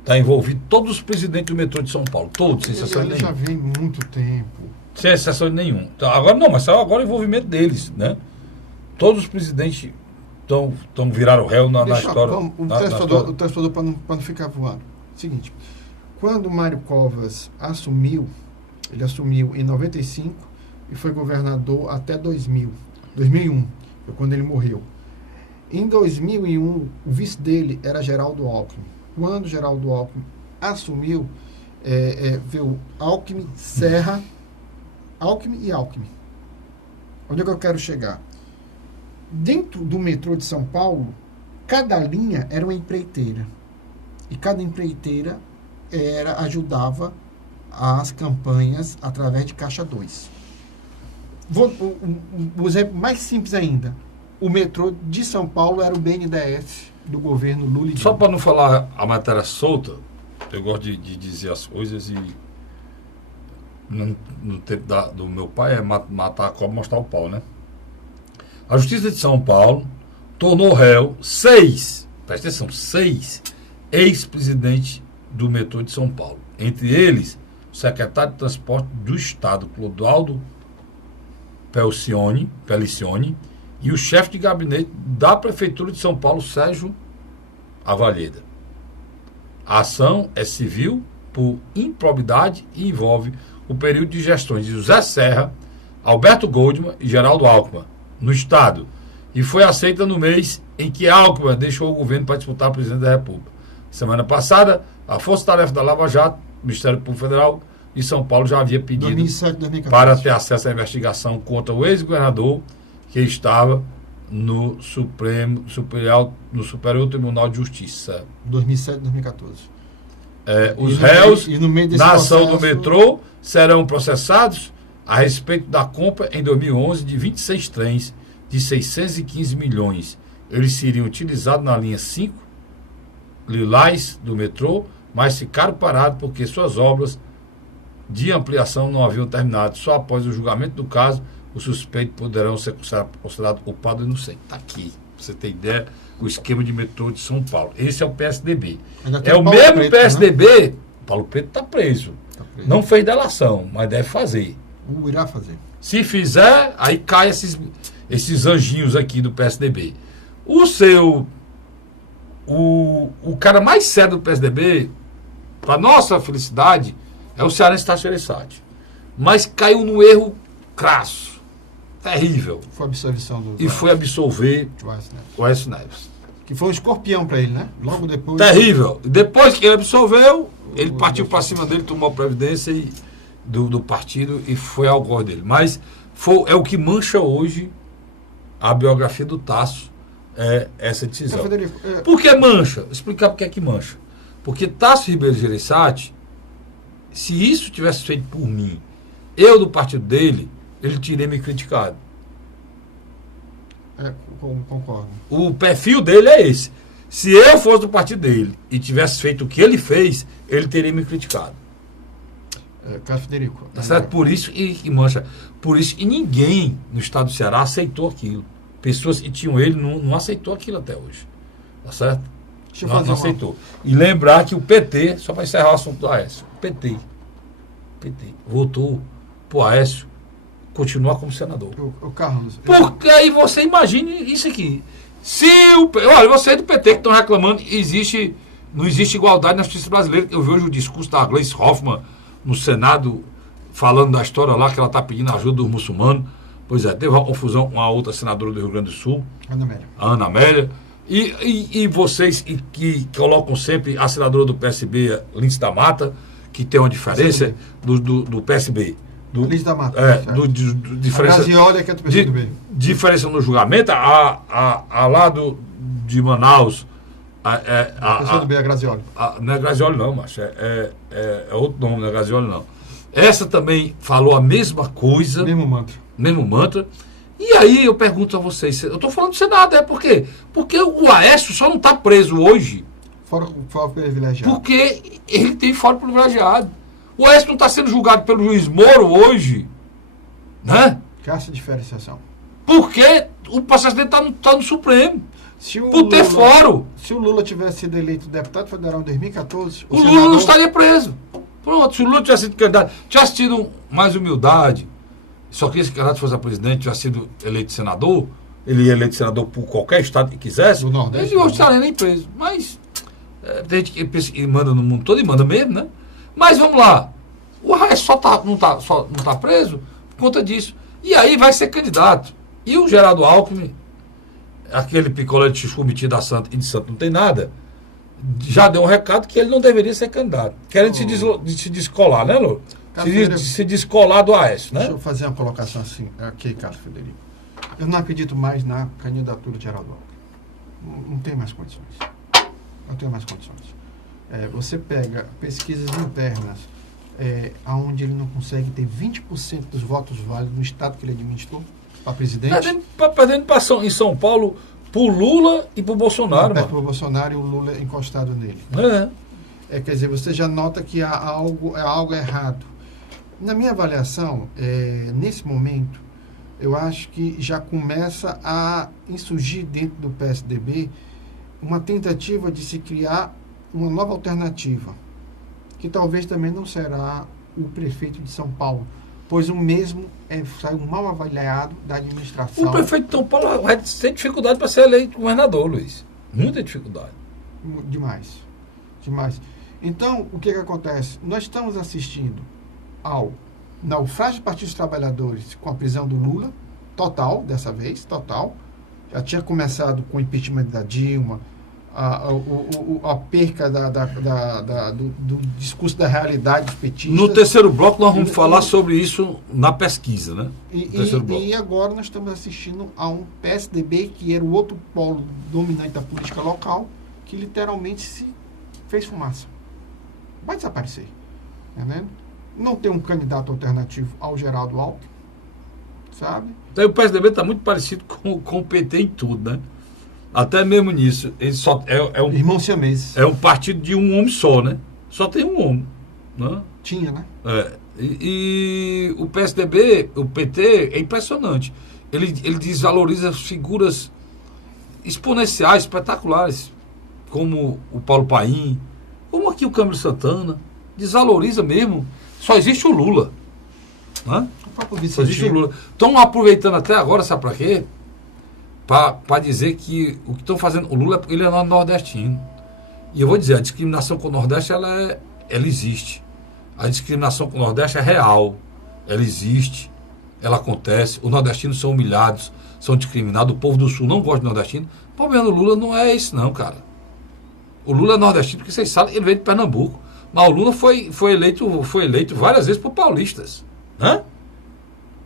Está envolvido todos os presidentes do metrô de São Paulo, todos, sem exceção de nenhum. Já vem muito tempo. Sem exceção de nenhum. Então, agora não, mas só agora o envolvimento deles, né? Todos os presidentes viraram réu na história. O transportador para não ficar voando. Seguinte, quando Mário Covas assumiu, ele assumiu em 95 e foi governador até 2001, foi quando ele morreu. Em 2001, o vice dele era Geraldo Alckmin. Quando Geraldo Alckmin assumiu, veio Alckmin, Serra, Alckmin e Alckmin. Onde é que eu quero chegar? Dentro do metrô de São Paulo, cada linha era uma empreiteira. E cada empreiteira ajudava as campanhas através de Caixa 2. O exemplo mais simples ainda. O metrô de São Paulo era o BNDES do governo Lula. Só para não falar a matéria solta, eu gosto de dizer as coisas e no tempo do meu pai, é matar a cobra e mostrar o pau, né? A Justiça de São Paulo tornou réu 6, presta atenção, 6 ex-presidentes do metrô de São Paulo. Entre eles, o secretário de Transporte do Estado, Clodoaldo Pelicione, e o chefe de gabinete da Prefeitura de São Paulo, Sérgio Avalheda. A ação é civil por improbidade e envolve o período de gestões de José Serra, Alberto Goldman e Geraldo Alckmin no Estado, e foi aceita no mês em que Alckmin deixou o governo para disputar a presidência da República. Semana passada, a Força Tarefa da Lava Jato, Ministério Público Federal de São Paulo, já havia pedido 2007, para ter acesso à investigação contra o ex-governador que estava no Superior Tribunal de Justiça. 2007, 2014. Os réus na ação do metrô serão processados a respeito da compra em 2011 de 26 trens de 615 milhões. Eles seriam utilizados na linha 5, Lilás do metrô, mas ficaram parados porque suas obras de ampliação não haviam terminado. Só após o julgamento do caso, os suspeitos poderão ser considerados culpados e inocentes. Está aqui, pra você ter ideia, o esquema de metrô de São Paulo. Esse é o PSDB. É o mesmo Preto, PSDB. Né? Paulo Preto está preso. Não fez delação, mas deve fazer. Irá fazer. Se fizer, aí cai esses anjinhos aqui do PSDB. O cara mais sério do PSDB, para nossa felicidade, é o cearense Tasso Gereissati. Mas caiu num erro crasso, terrível. Foi absolvição do... E foi absolver o Aécio Neves. Que foi um escorpião para ele, né? Logo depois... Terrível. Depois que ele absolveu, ele partiu para cima dele, tomou a previdência do partido e foi ao gol dele. Mas é o que mancha hoje a biografia do Tasso, essa decisão. Por que mancha? Vou explicar por que é que mancha. Porque Tasso Ribeiro Gereissati, se isso tivesse feito por mim, eu do partido dele, ele teria me criticado. Concordo. O perfil dele é esse. Se eu fosse do partido dele e tivesse feito o que ele fez, ele teria me criticado. Carlos Frederico. Tá certo? Por isso e mancha. Por isso, e ninguém no estado do Ceará aceitou aquilo. Pessoas que tinham ele não aceitou aquilo até hoje. Tá certo? Não aceitou. E lembrar que o PT, só para encerrar o assunto do Aécio, o PT votou pro Aécio continuar como senador. O Carlos. Porque aí você imagine isso aqui. Olha, vocês do PT que estão reclamando, não existe igualdade na justiça brasileira. Eu vejo o discurso da Gleice Hoffmann no Senado, falando da história lá, que ela está pedindo ajuda dos muçulmanos. Pois é, teve uma confusão com a outra senadora do Rio Grande do Sul, a Ana Amélia. E vocês que colocam sempre a senadora do PSB, Lindsay da Mata, que tem uma diferença do PSB. Lindsay da Mata. Diferença, Grazioli, que é do PSB. Diferença no julgamento, a lá de Manaus. A PSB é Grazioli. Não é Grazioli não, macho. É outro nome, não é Grazioli não. Essa também falou a mesma coisa. Mesmo mantra. E aí eu pergunto a vocês, eu estou falando do Senado, por quê? Porque o Aécio só não está preso hoje. Fora privilegiado. Porque ele tem fora privilegiado. O Aécio não está sendo julgado pelo juiz Moro hoje, né? Que essa diferenciação. Porque o processo dele está no Supremo. Por ter fórum. Se o Lula tivesse sido eleito deputado federal em 2014... O Lula não estaria preso. Pronto, se o Lula tivesse sido candidato, tivesse tido mais humildade, só que esse candidato fosse a presidente, tivesse sido eleito senador, ele ia eleito senador por qualquer estado que quisesse, ele não estaria nem preso. Mas tem gente que pensa que manda no mundo todo e manda mesmo, né? Mas vamos lá, o Aécio não tá preso por conta disso. E aí vai ser candidato. E o Geraldo Alckmin, aquele picolé de chuchu metido da Santa e de Santo não tem nada, já deu um recado que ele não deveria ser candidato. Querendo se descolar, né, Lô? Se descolar do Aécio, né? Deixa eu fazer uma colocação assim, aqui, Carlos Frederico. Eu não acredito mais na candidatura de Geraldo Alckmin. Não tem mais condições. Não tem mais condições. Você pega pesquisas internas, onde ele não consegue ter 20% dos votos válidos no estado que ele administrou para presidente. Perdendo em São Paulo por Lula e por Bolsonaro. Por Bolsonaro e o Lula encostado nele. Quer dizer, você já nota que há algo errado. Na minha avaliação, nesse momento, eu acho que já começa a insurgir dentro do PSDB uma tentativa de se criar uma nova alternativa, que talvez também não será o prefeito de São Paulo, pois o mesmo saiu mal avaliado da administração. O prefeito de São Paulo vai ter dificuldade para ser eleito governador, Luiz. Muita dificuldade. Demais. Então, o que acontece? Nós estamos assistindo ao naufrágio do Partido dos Trabalhadores com a prisão do Lula, total, dessa vez, total. Já tinha começado com o impeachment da Dilma, a perca do discurso da realidade dos petistas. No terceiro bloco nós vamos falar sobre isso na pesquisa, né? E agora nós estamos assistindo a um PSDB que era o outro polo dominante da política local, que literalmente se fez fumaça. Vai desaparecer. Entendendo? Não tem um candidato alternativo ao Geraldo Alckmin, sabe? Então, o PSDB está muito parecido com o PT em tudo, né? Até mesmo nisso. Ele só um irmão siameses. É um partido de um homem só, né? Só tem um homem. Né? Tinha, né? E o PSDB, o PT, é impressionante. Ele desvaloriza figuras exponenciais, espetaculares, como o Paulo Paim, como aqui o Camilo Santana. Desvaloriza mesmo. Só existe o Lula. Né? Só existe o Lula. Estão aproveitando até agora, sabe para quê? Para dizer que o que estão fazendo... O Lula, ele é nordestino. E eu vou dizer, a discriminação com o Nordeste, ela existe. A discriminação com o Nordeste é real. Ela existe. Ela acontece. Os nordestinos são humilhados, são discriminados. O povo do Sul não gosta de nordestino. O problema do Lula não é isso, não, cara. O Lula é nordestino, porque vocês sabem, ele veio de Pernambuco. Mas o Lula foi eleito várias vezes por paulistas. Né?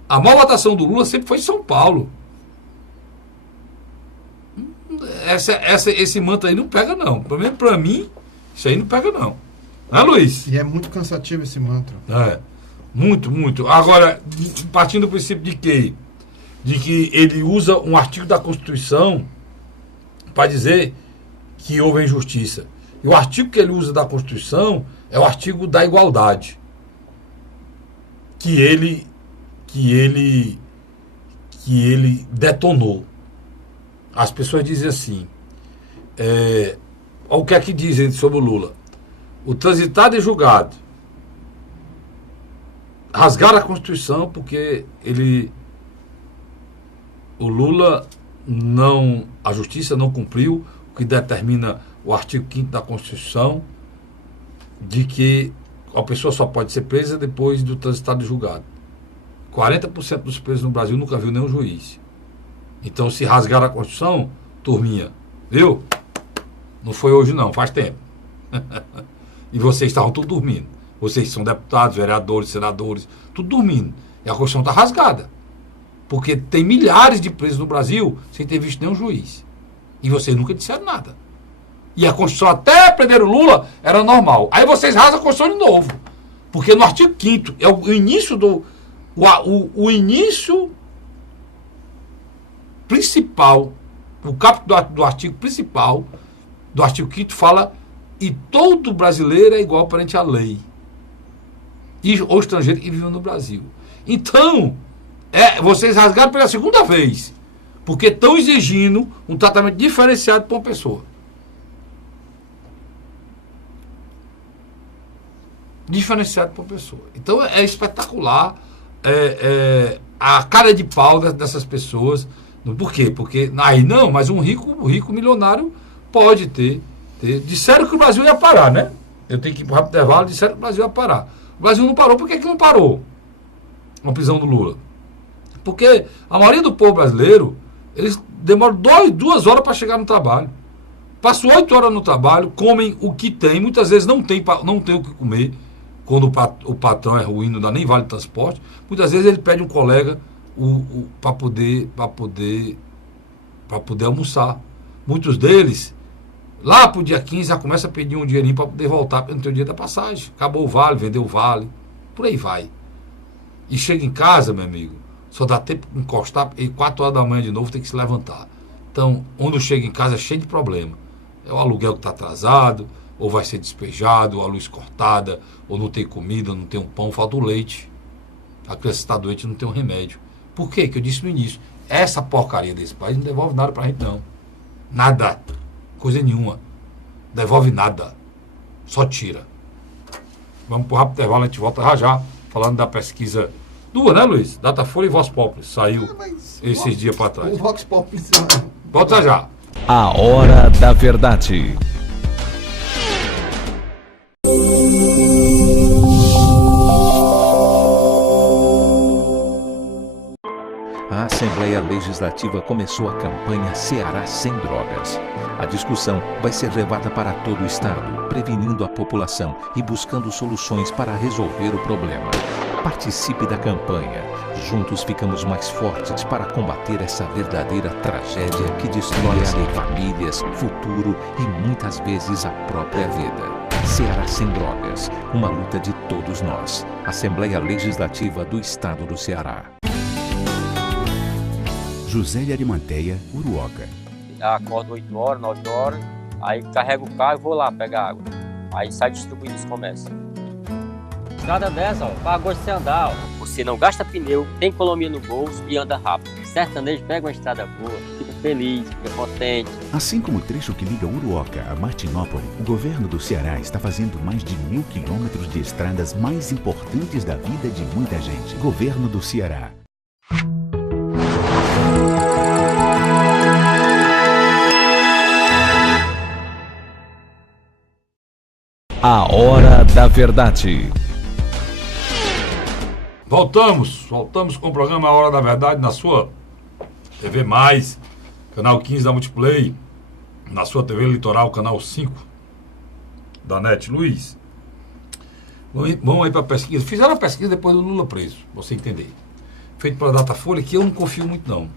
A maior votação do Lula sempre foi em São Paulo. Esse manto aí não pega, não. Pelo menos pra mim, isso aí não pega, não. Né, Luiz? E é muito cansativo esse mantra. Muito, muito. Agora, partindo do princípio de quê? De que ele usa um artigo da Constituição para dizer que houve injustiça. E o artigo que ele usa da Constituição é o artigo da igualdade. Que ele detonou. As pessoas dizem assim, o que é que dizem sobre o Lula? O transitado e julgado rasgaram a Constituição porque o Lula a justiça não cumpriu o que determina o artigo 5º da Constituição, de que a pessoa só pode ser presa depois do transitado e julgado. 40% dos presos no Brasil nunca viu nenhum juiz. Então, se rasgaram a Constituição, turminha, viu? Não foi hoje não, faz tempo. E vocês estavam tudo dormindo. Vocês são deputados, vereadores, senadores, tudo dormindo. E a Constituição está rasgada. Porque tem milhares de presos no Brasil sem ter visto nenhum juiz. E vocês nunca disseram nada. E a Constituição, até prender o Lula, era normal. Aí vocês rasgam a Constituição de novo. Porque no artigo 5º, é o início do... O início principal, o capítulo do artigo principal, do artigo 5º, fala: e todo brasileiro é igual perante a lei. Ou estrangeiro que vive no Brasil. Então, vocês rasgaram pela segunda vez. Porque estão exigindo um tratamento diferenciado para uma pessoa. Diferenciado para uma pessoa. Então é espetacular a cara de pau dessas pessoas. Por quê? Porque aí não, mas um rico milionário pode ter. Disseram que o Brasil ia parar, né? Eu tenho que ir para o rápido intervalo, disseram que o Brasil ia parar. O Brasil não parou. Por que não parou? Uma prisão do Lula. Porque a maioria do povo brasileiro, eles demoram 2 horas para chegar no trabalho. Passam 8 horas no trabalho, comem o que tem, muitas vezes não tem o que comer, quando o patrão é ruim, não dá nem vale transporte. Muitas vezes ele pede um colega para poder almoçar. Muitos deles, lá para o dia 15, já começa a pedir um dinheirinho para poder voltar, porque não tem o dia da passagem. Acabou o vale, vendeu o vale, por aí vai. E chega em casa, meu amigo, só dá tempo de encostar, e 4 horas da manhã de novo tem que se levantar. Então, quando chega em casa é cheio de problema. É o aluguel que está atrasado, ou vai ser despejado, ou a luz cortada, ou não tem comida, não tem um pão, falta o leite. A criança está doente e não tem um remédio. Por quê? Que eu disse no início. Essa porcaria desse país não devolve nada pra gente, não. Nada. Coisa nenhuma. Devolve nada. Só tira. Vamos pro rápido intervalo, a gente volta já, falando da pesquisa tua, né, Luiz? Datafolha e Vox Populi. Saiu esses dias para trás. O Vox Populi. Volta já. A Hora da Verdade. A Assembleia Legislativa começou a campanha Ceará Sem Drogas. A discussão vai ser levada para todo o estado, prevenindo a população e buscando soluções para resolver o problema. Participe da campanha. Juntos ficamos mais fortes para combater essa verdadeira tragédia que destrói famílias, futuro e muitas vezes a própria vida. Ceará Sem Drogas, uma luta de todos nós. Assembleia Legislativa do Estado do Ceará. José de Arimanteia, Uruoca. Acordo 8 horas, 9 horas, aí carrego o carro e vou lá pegar água. Aí sai distribuindo os comércios. Estrada dessa, para gosto de você andar. Você não gasta pneu, tem economia no bolso e anda rápido. Sertanejo pega uma estrada boa, fica feliz, fica contente. Assim como o trecho que liga Uruoca a Martinópole, o governo do Ceará está fazendo mais de 1.000 quilômetros de estradas mais importantes da vida de muita gente. Governo do Ceará. A Hora da Verdade. Voltamos com o programa A Hora da Verdade na sua TV Mais, canal 15 da Multiplay, na sua TV Litoral, canal 5 da NET. Luiz, vamos aí para a pesquisa. Fizeram a pesquisa depois do Lula preso, pra você entender. Feito pela Datafolha, que eu não confio muito não.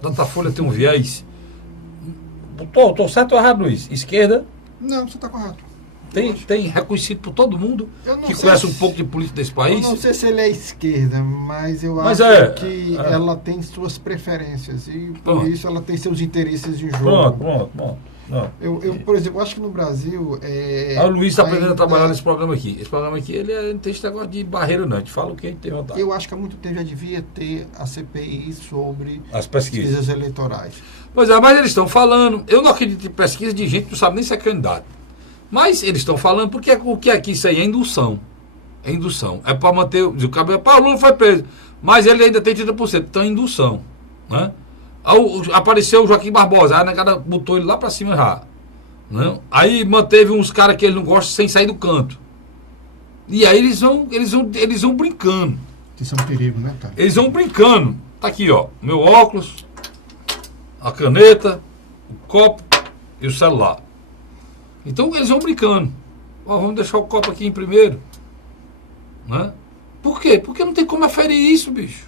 Datafolha tem um viés. Tô certo ou errado, Luiz? Esquerda? Não, você está correto. Tem reconhecido por todo mundo que conhece um pouco de política desse país. Eu não sei se ele é esquerda, mas eu acho que ela tem suas preferências e por isso ela tem seus interesses em jogo. Pronto. Eu, por exemplo, acho que no Brasil... o Luiz está aprendendo a trabalhar nesse programa aqui. Esse programa aqui, ele não tem esse negócio de barreira, não. A gente fala o que a gente tem vontade. Eu acho que há muito tempo já devia ter a CPI sobre as pesquisas eleitorais. Pois é, mas eles estão falando... Eu não acredito em pesquisa de gente que não sabe nem ser candidato. Mas eles estão falando porque o que aqui isso aí é indução. É indução. É para manter o cabelo. O Lula foi preso, mas ele ainda tem 30%. Então é indução. Né? Apareceu o Joaquim Barbosa, aí a negada botou ele lá para cima já. Né? Aí manteve uns caras que ele não gosta sem sair do canto. E aí eles vão brincando. Isso é um perigo, né, cara? Eles vão brincando. Tá aqui, ó. Meu óculos, a caneta, o copo e o celular. Então eles vão brincando. Vamos deixar o copo aqui em primeiro. Né? Por quê? Porque não tem como aferir isso, bicho.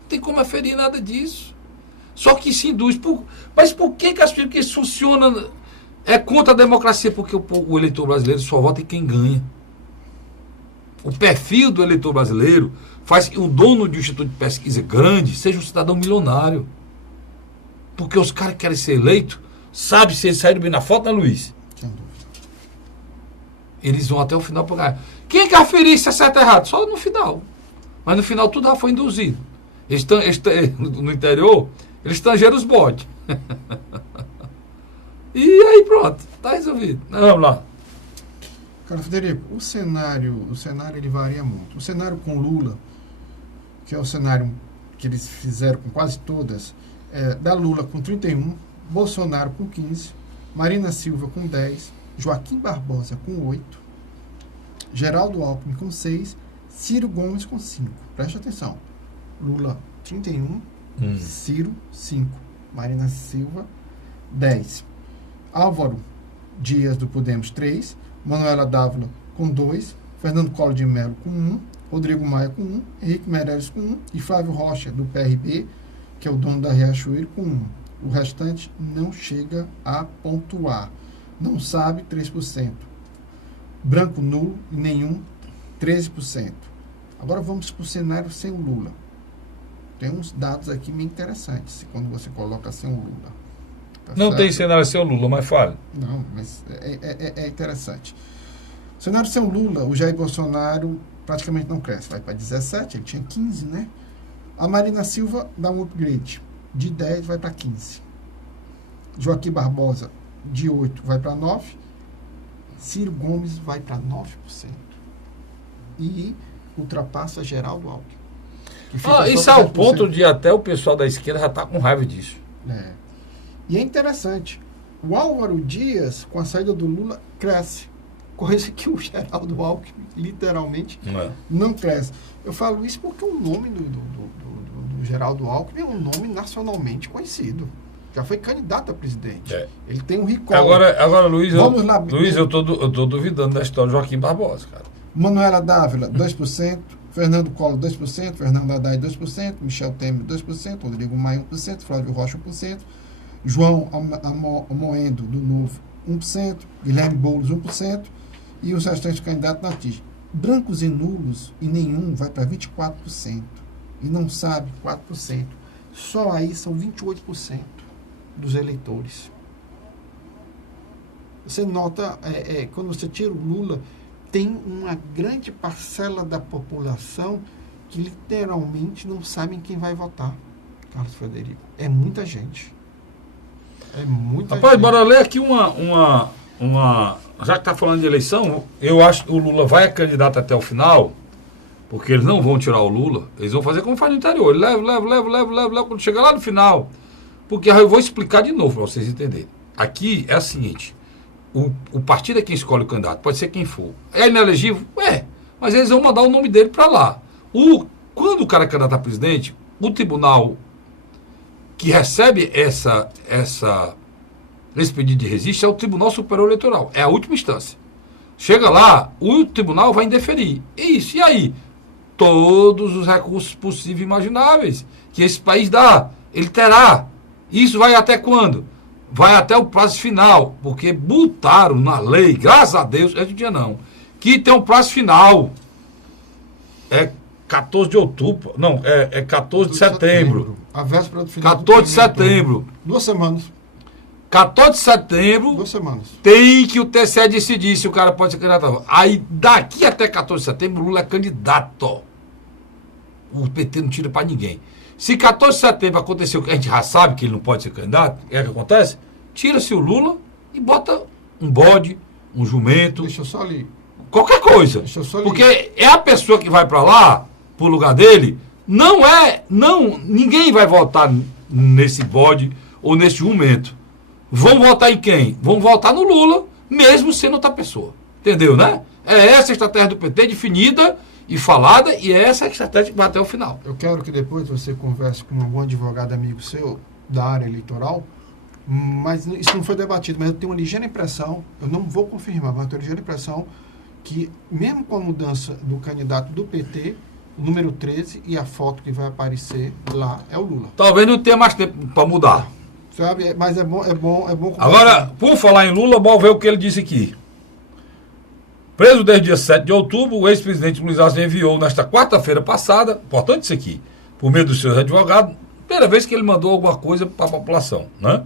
Não tem como aferir nada disso. Só que se induz. Mas por que as pesquisas funcionam? É contra a democracia, porque o eleitor brasileiro só vota em quem ganha. O perfil do eleitor brasileiro faz que o dono de um instituto de pesquisa grande seja um cidadão milionário. Porque os caras que querem ser eleitos, sabe se eles saíram bem na foto, né, Luiz? Eles vão até o final pagar. Quem quer aferir se é certo ou errado? Só no final. Mas no final tudo já foi induzido. No interior, eles tangeram os bodes. E aí pronto, tá resolvido. Vamos lá. Cara, Frederico, o cenário ele varia muito. O cenário com Lula, que é o cenário que eles fizeram com quase todas, da Lula com 31, Bolsonaro com 15, Marina Silva com 10, Joaquim Barbosa com 8, Geraldo Alckmin com 6, Ciro Gomes com 5. Preste atenção. Lula 31, Ciro 5, Marina Silva 10, Álvaro Dias do Podemos 3, Manuela Dávila com 2, Fernando Collor de Mello com 1, Rodrigo Maia com 1, Henrique Meirelles com 1 e Flávio Rocha do PRB, que é o dono da Riachuelo, com 1. O restante não chega a pontuar. Não sabe, 3%. Branco nulo e nenhum, 13%. Agora vamos para o cenário sem o Lula. Tem uns dados aqui meio interessantes quando você coloca sem o Lula. Tá não certo? tem cenário sem o Lula, mas fale. Não, mas é interessante. Cenário sem o Lula, o Jair Bolsonaro praticamente não cresce, vai para 17, ele tinha 15, né? A Marina Silva dá um upgrade, de 10 vai para 15. Joaquim Barbosa, de 8 vai para 9. Ciro Gomes vai para 9%. E ultrapassa Geraldo Alckmin. Isso é o ponto de até o pessoal da esquerda já está com raiva disso. E é interessante, o Álvaro Dias, com a saída do Lula, cresce. Coisa que o Geraldo Alckmin, literalmente, não cresce. Eu falo isso porque o nome do Geraldo Alckmin é um nome nacionalmente conhecido. Já foi candidato a presidente. Ele tem um recall. Agora Luiz, eu estou duvidando da história do Joaquim Barbosa, cara. Manuela Dávila, 2%. Fernando Collor, 2%. Fernando Haddad, 2%. Michel Temer, 2%. Rodrigo Maia, 1%. Flávio Rocha, 1%. João Amoedo, do Novo, 1%. Guilherme Boulos, 1%. E os restantes candidatos na TIG. Brancos e nulos, e nenhum vai para 24%. E não sabe, 4%. Só aí são 28% dos eleitores. Você nota, quando você tira o Lula, tem uma grande parcela da população que literalmente não sabem quem vai votar. Carlos Frederico. É muita gente. Rapaz, bora ler aqui uma já que está falando de eleição, eu acho que o Lula vai candidato até o final, porque eles não vão tirar o Lula, eles vão fazer como faz no interior, ele leva, quando chegar lá no final, porque eu vou explicar de novo para vocês entenderem. Aqui é o seguinte, o partido é quem escolhe o candidato, pode ser quem for. É inelegível? Mas eles vão mandar o nome dele para lá. Quando o cara é candidato a presidente, o tribunal que recebe esse pedido de registro é o Tribunal Superior Eleitoral. É a última instância. Chega lá, o tribunal vai indeferir. Isso, e aí? Todos os recursos possíveis e imagináveis que esse país dá, ele terá. Isso vai até quando? Vai até o prazo final, porque botaram na lei, graças a Deus, esse dia não, que tem um prazo final. É 14 de outubro, não, é 14 de setembro. A véspera do final 14 de setembro. 2 semanas. 14 de setembro, 2 semanas. Tem que o TCE decidir se o cara pode ser candidato. Aí, daqui até 14 de setembro, o Lula é candidato. O PT não tira pra ninguém. Se 14 de setembro aconteceu, que a gente já sabe que ele não pode ser candidato, o que acontece? Tira-se o Lula e bota um bode, um jumento. Deixa eu só ali. Qualquer coisa. Deixa eu só ali. Porque é a pessoa que vai pra lá, pro lugar dele, ninguém vai votar nesse bode ou nesse jumento. Vão votar em quem? Vão votar no Lula, mesmo sendo outra pessoa. Entendeu, né? É essa a estratégia do PT definida e falada, e é essa a estratégia que vai até o final. Eu quero que depois você converse com um bom advogado amigo seu da área eleitoral, mas isso não foi debatido, mas eu tenho uma ligeira impressão, eu não vou confirmar, mas eu tenho uma ligeira impressão que, mesmo com a mudança do candidato do PT, o número 13 e a foto que vai aparecer lá é o Lula. Talvez não tenha mais tempo para mudar. Sabe? Mas é bom. Agora, por falar em Lula, vamos ver o que ele disse aqui. Preso desde dia 7 de outubro, o ex-presidente Luiz Arce enviou nesta quarta-feira passada, importante isso aqui, por meio dos seus advogados, primeira vez que ele mandou alguma coisa para a população, né?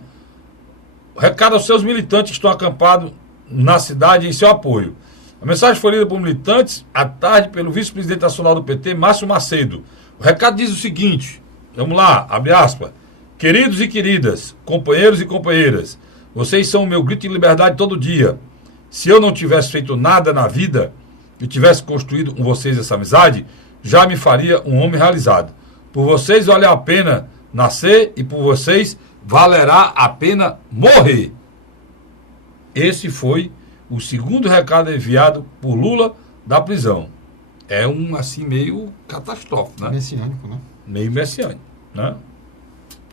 Recado aos seus militantes que estão acampados na cidade em seu apoio. A mensagem foi lida por militantes à tarde pelo vice-presidente nacional do PT, Márcio Macedo. O recado diz o seguinte, vamos lá, abre aspas. Queridos e queridas, companheiros e companheiras, vocês são o meu grito de liberdade todo dia. Se eu não tivesse feito nada na vida e tivesse construído com vocês essa amizade, já me faria um homem realizado. Por vocês valeu a pena nascer e por vocês valerá a pena morrer. Esse foi o segundo recado enviado por Lula da prisão. É um assim meio catastrófico, né? Messiânico, né? Meio messiânico, né?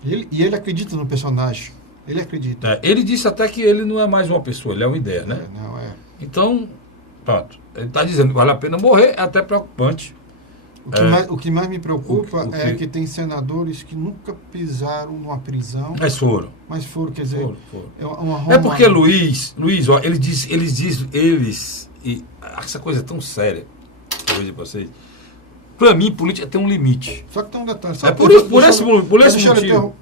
Ele acredita no personagem. Ele acredita. Ele disse até que ele não é mais uma pessoa, ele é uma ideia, né? Não é. Então, pronto. Ele está dizendo que vale a pena morrer, é até preocupante. O que mais me preocupa é que tem senadores que nunca pisaram numa prisão. Mas foram. Quer dizer... É porque Luiz, ó, eles e essa coisa é tão séria, que eu vou dizer para vocês. Para mim, política tem um limite. Só que tem um detalhe. Por esse motivo.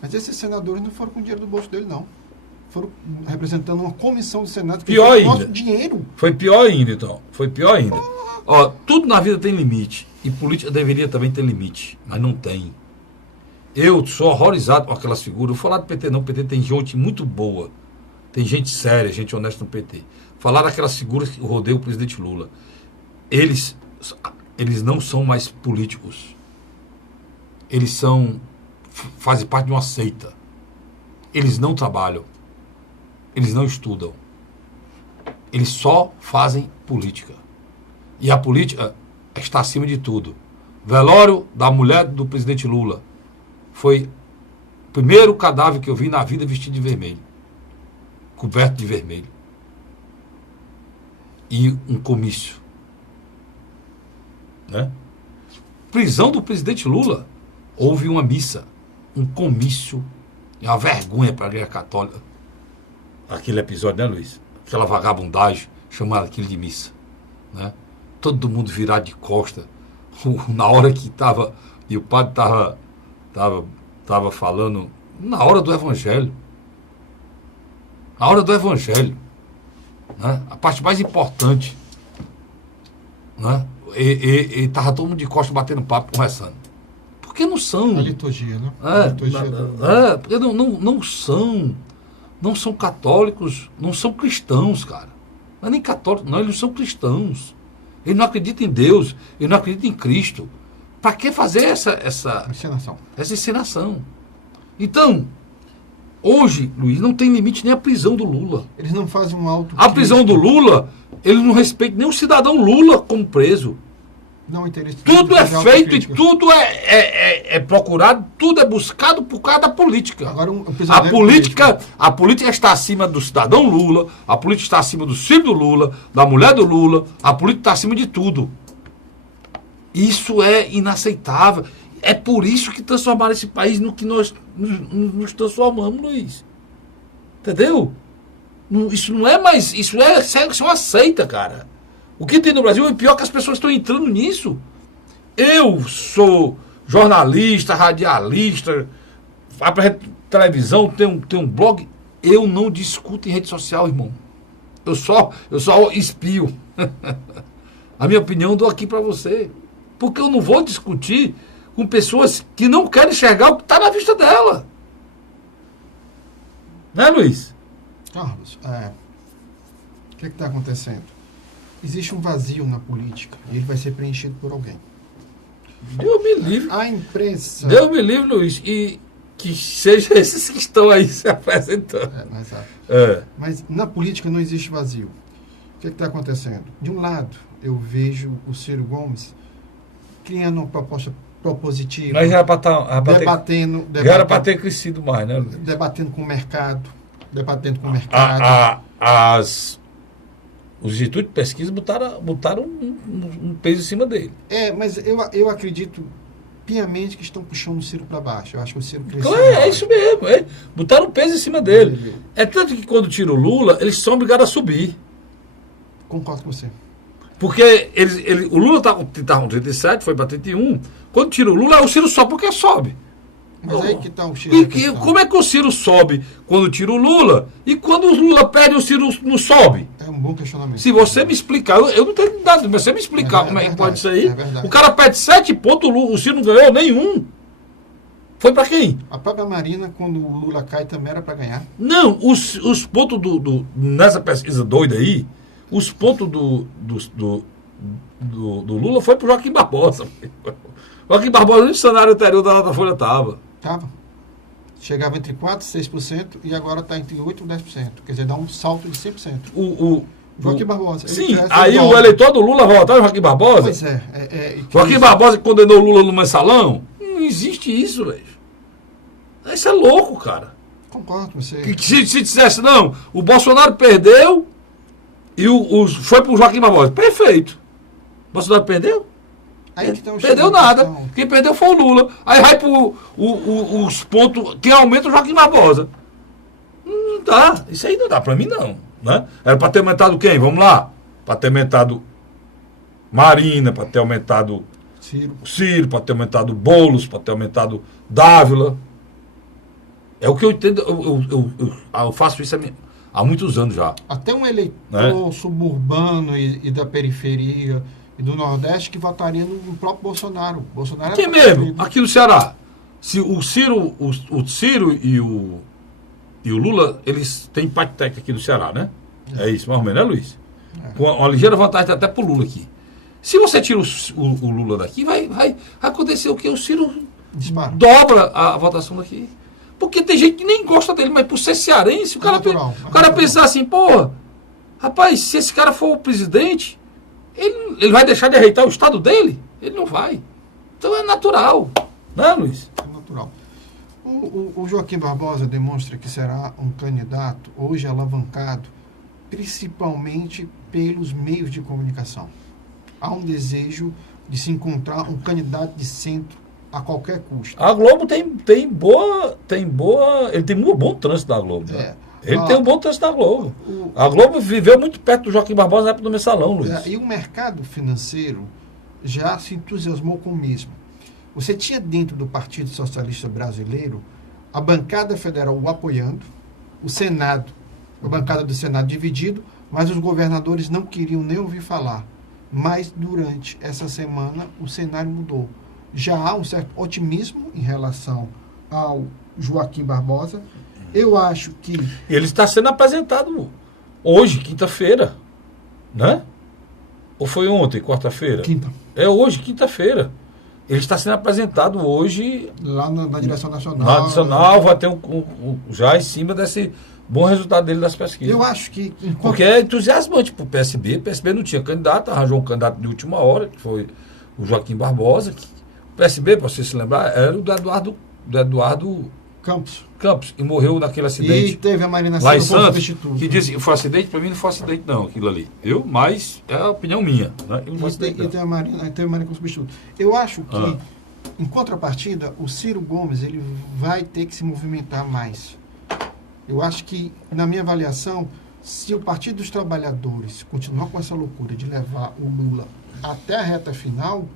Mas esses senadores não foram com o dinheiro do bolso dele, não. Foram representando uma comissão do Senado que pior ainda. Dinheiro. Foi pior ainda, então. Ó, tudo na vida tem limite. E política deveria também ter limite, mas não tem. Eu sou horrorizado com aquelas figuras. Vou falar do PT não, o PT tem gente muito boa. Tem gente séria, gente honesta no PT. Falar daquelas figuras que rodeiam o presidente Lula. Eles não são mais políticos. Eles fazem parte de uma seita. Eles não trabalham. Eles não estudam. Eles só fazem política. E a política está acima de tudo. Velório da mulher do presidente Lula foi o primeiro cadáver que eu vi na vida vestido de vermelho. Coberto de vermelho. E um comício. Né? Prisão do presidente Lula. Houve uma missa. Um comício. É uma vergonha para a Igreja Católica. Aquele episódio, né, Luiz? Aquela vagabundagem, chamada aquilo de missa. Né? Todo mundo virado de costa. Na hora que estava... E o padre estava falando... Na hora do evangelho. Na hora do evangelho. Né? A parte mais importante. Né? E estava todo mundo de costa batendo papo, conversando. Porque não são... A liturgia, né? Porque não são católicos, não são cristãos, cara. Não é nem católicos, não, eles são cristãos. Eles não acreditam em Deus, eles não acreditam em Cristo. Para que fazer essa encenação? Então, hoje, Luiz, não tem limite nem a prisão do Lula. Eles não fazem um auto. A prisão do Lula, eles não respeitam nem o cidadão Lula como preso. Não interessa. Tudo é feito e tudo é procurado, tudo é buscado por causa da política. Agora, a política está acima do cidadão Lula, a política está acima do filho do Lula, da mulher do Lula, a política está acima de tudo. Isso é inaceitável. É por isso que transformaram esse país no que nós nos transformamos, Luiz. Entendeu? Isso não é mais... Isso é uma seita, cara. O que tem no Brasil é pior que as pessoas estão entrando nisso. Eu sou jornalista, radialista, apresento televisão, tenho um blog. Eu não discuto em rede social, irmão. Eu só espio. A minha opinião eu dou aqui para você. Porque eu não vou discutir com pessoas que não querem enxergar o que está na vista dela. Né, Luiz? Carlos, o que está acontecendo? Existe um vazio na política e ele vai ser preenchido por alguém. Deus me livre. A imprensa... Deus me livre, Luiz. E que seja esses que estão aí se apresentando. Mas na política não existe vazio. O que está acontecendo? De um lado, eu vejo o Ciro Gomes criando uma proposta propositiva. Mas já era debatendo. Já era para ter crescido mais, né, Luiz? Debatendo com o mercado. Os institutos de pesquisa botaram um peso em cima dele. Mas eu acredito piamente que estão puxando o Ciro para baixo. Eu acho que o Ciro cresceu. É isso mesmo. Botaram um peso em cima dele. É tanto que quando tira o Lula, eles são obrigados a subir. Concordo com você. Porque o Lula está com 37, foi para 31. Quando tira o Lula, o Ciro sobe porque sobe. Mas aí que está o Ciro. Como é que o Ciro sobe quando tira o Lula? E quando o Lula perde, o Ciro não sobe? É um bom questionamento. Se você me explicar, eu não tenho dado, mas você me explicar como é que pode isso aí. O cara perde 7 pontos, o Ciro não ganhou nenhum. Foi para quem? A própria Marina, quando o Lula cai, também era para ganhar. Não, os pontos nessa pesquisa doida aí, os pontos do Lula foi pro Joaquim Barbosa. Joaquim Barbosa no cenário anterior da Datafolha estava. Chegava entre 4% e 6% e agora está entre 8% e 10%. Quer dizer, dá um salto de 100%. Joaquim Barbosa. Sim, aí o eleitor do Lula vai votar no Joaquim Barbosa? Pois Joaquim Barbosa que condenou o Lula no mensalão? Não existe isso, velho. Isso é louco, cara. Concordo com você. Se dissesse, não, o Bolsonaro perdeu e foi pro Joaquim Barbosa. Perfeito. O Bolsonaro perdeu? Perdeu nada. Quem perdeu foi o Lula. Aí vai pro os pontos que aumenta o Joaquim Barbosa. Não dá. Isso aí não dá pra mim, não. Né? Era pra ter aumentado quem? Vamos lá. Pra ter aumentado Marina, pra ter aumentado Ciro, pra ter aumentado Boulos, pra ter aumentado Dávila. É o que eu entendo. Eu faço isso há muitos anos já. Até um eleitor suburbano e da periferia e do Nordeste que votaria no próprio Bolsonaro. Bolsonaro que mesmo? Aqui no Ceará, se o Ciro e o Lula, eles têm empate técnico aqui no Ceará, né? É isso, mais ou menos, né, Luiz? Com uma ligeira vantagem até pro Lula aqui. Se você tira o Lula daqui, vai acontecer o quê? O Ciro dobra a votação daqui. Porque tem gente que nem gosta dele, mas por ser cearense, o cara pensar assim, porra, rapaz, se esse cara for o presidente, ele vai deixar de arreitar o estado dele? Ele não vai. Então é natural. Né, Luiz? É natural. O Joaquim Barbosa demonstra que será um candidato hoje alavancado, principalmente pelos meios de comunicação. Há um desejo de se encontrar um candidato de centro a qualquer custo. A Globo tem um bom trânsito da Globo. Né? Ele tem um bom trânsito da Globo. A Globo viveu muito perto do Joaquim Barbosa na época do Mensalão, Luiz. E o mercado financeiro já se entusiasmou com o mesmo. Você tinha dentro do Partido Socialista Brasileiro a bancada federal o apoiando, o Senado, a bancada do Senado dividido, mas os governadores não queriam nem ouvir falar. Mas durante essa semana o cenário mudou. Já há um certo otimismo em relação ao Joaquim Barbosa. Eu acho que... Ele está sendo apresentado hoje, quinta-feira, né? Ou foi ontem, quarta-feira? Quinta. É hoje, quinta-feira. Ele está sendo apresentado hoje... Lá na direção nacional. Na nacional, vai ter já em cima desse bom resultado dele das pesquisas. Eu acho que... Porque é entusiasmante para o PSB. O PSB não tinha candidato, arranjou um candidato de última hora, que foi o Joaquim Barbosa. O PSB, para você se lembrar, era o do Eduardo Campos, e morreu naquele acidente. E teve a Marina lá em Santos, que disse que foi acidente, para mim não foi acidente não, aquilo ali. Mas é a opinião minha. Né? E tem a Marina como substituto. Eu acho que, em contrapartida, o Ciro Gomes ele vai ter que se movimentar mais. Eu acho que, na minha avaliação, se o Partido dos Trabalhadores continuar com essa loucura de levar o Lula até a reta final,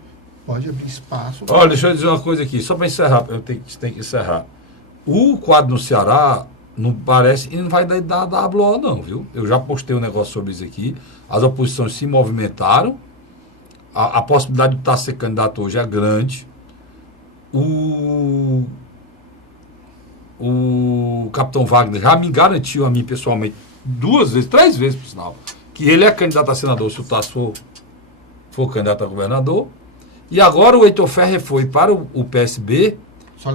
pode abrir espaço. Olha, deixa eu dizer uma coisa aqui, só para encerrar, eu tenho que encerrar. O quadro no Ceará não parece, e não vai dar WO não, viu? Eu já postei um negócio sobre isso aqui. As oposições se movimentaram. A possibilidade de estar ser candidato hoje é grande. O capitão Wagner já me garantiu a mim pessoalmente 3 vezes, por sinal, que ele é candidato a senador se o Tasso for candidato a governador. E agora o Heitor Ferrer foi para o PSB,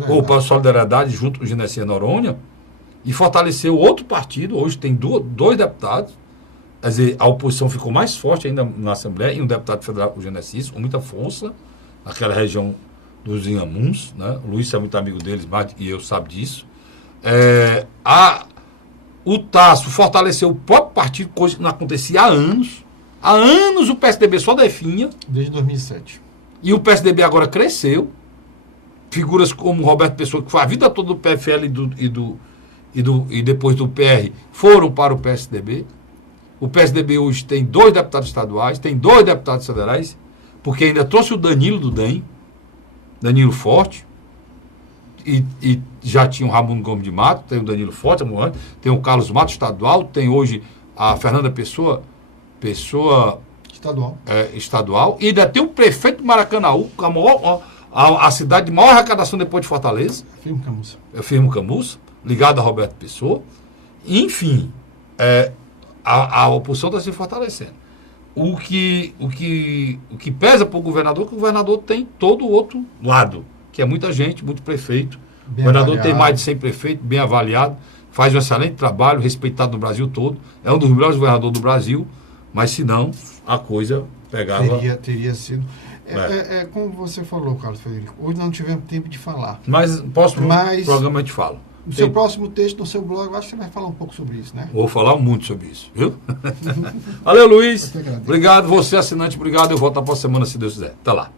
ou para a Solidariedade, junto com o Ginecia Noronha, e fortaleceu outro partido. Hoje tem 2 deputados. Quer dizer, a oposição ficou mais forte ainda na Assembleia, e um deputado federal, o Genesis, com muita força, naquela região dos Inhamuns, né? O Luiz é muito amigo deles, e eu sabe disso. O Tasso fortaleceu o próprio partido, coisa que não acontecia há anos. Há anos o PSDB só definha. Desde 2007. E o PSDB agora cresceu. Figuras como Roberto Pessoa, que foi a vida toda do PFL e depois do PR, foram para o PSDB. O PSDB hoje tem 2 deputados estaduais, tem 2 deputados federais, porque ainda trouxe o Danilo do DEM, Danilo Forte, e já tinha o Raimundo Gomes de Mato, tem o Danilo Forte, tem o Carlos Mato estadual, tem hoje a Fernanda Pessoa estadual, e ainda tem o prefeito de Maracanaú, a cidade de maior arrecadação depois de Fortaleza. Firmo Camus, ligado a Roberto Pessoa. Enfim, a oposição está se fortalecendo. O que pesa para o governador é que o governador tem todo o outro lado, que é muita gente, muito prefeito. O governador tem mais de 100 prefeitos, bem avaliado, faz um excelente trabalho, respeitado no Brasil todo. É um dos melhores governadores do Brasil, mas se não, a coisa pegava... Teria sido... como você falou, Carlos Frederico, hoje não tivemos tempo de falar. Mas próximo programa a gente fala. No seu próximo texto, no seu blog, eu acho que você vai falar um pouco sobre isso, né? Vou falar muito sobre isso, viu? Valeu, Luiz. Obrigado. Você, assinante, obrigado. Eu volto na próxima semana, se Deus quiser. Até lá.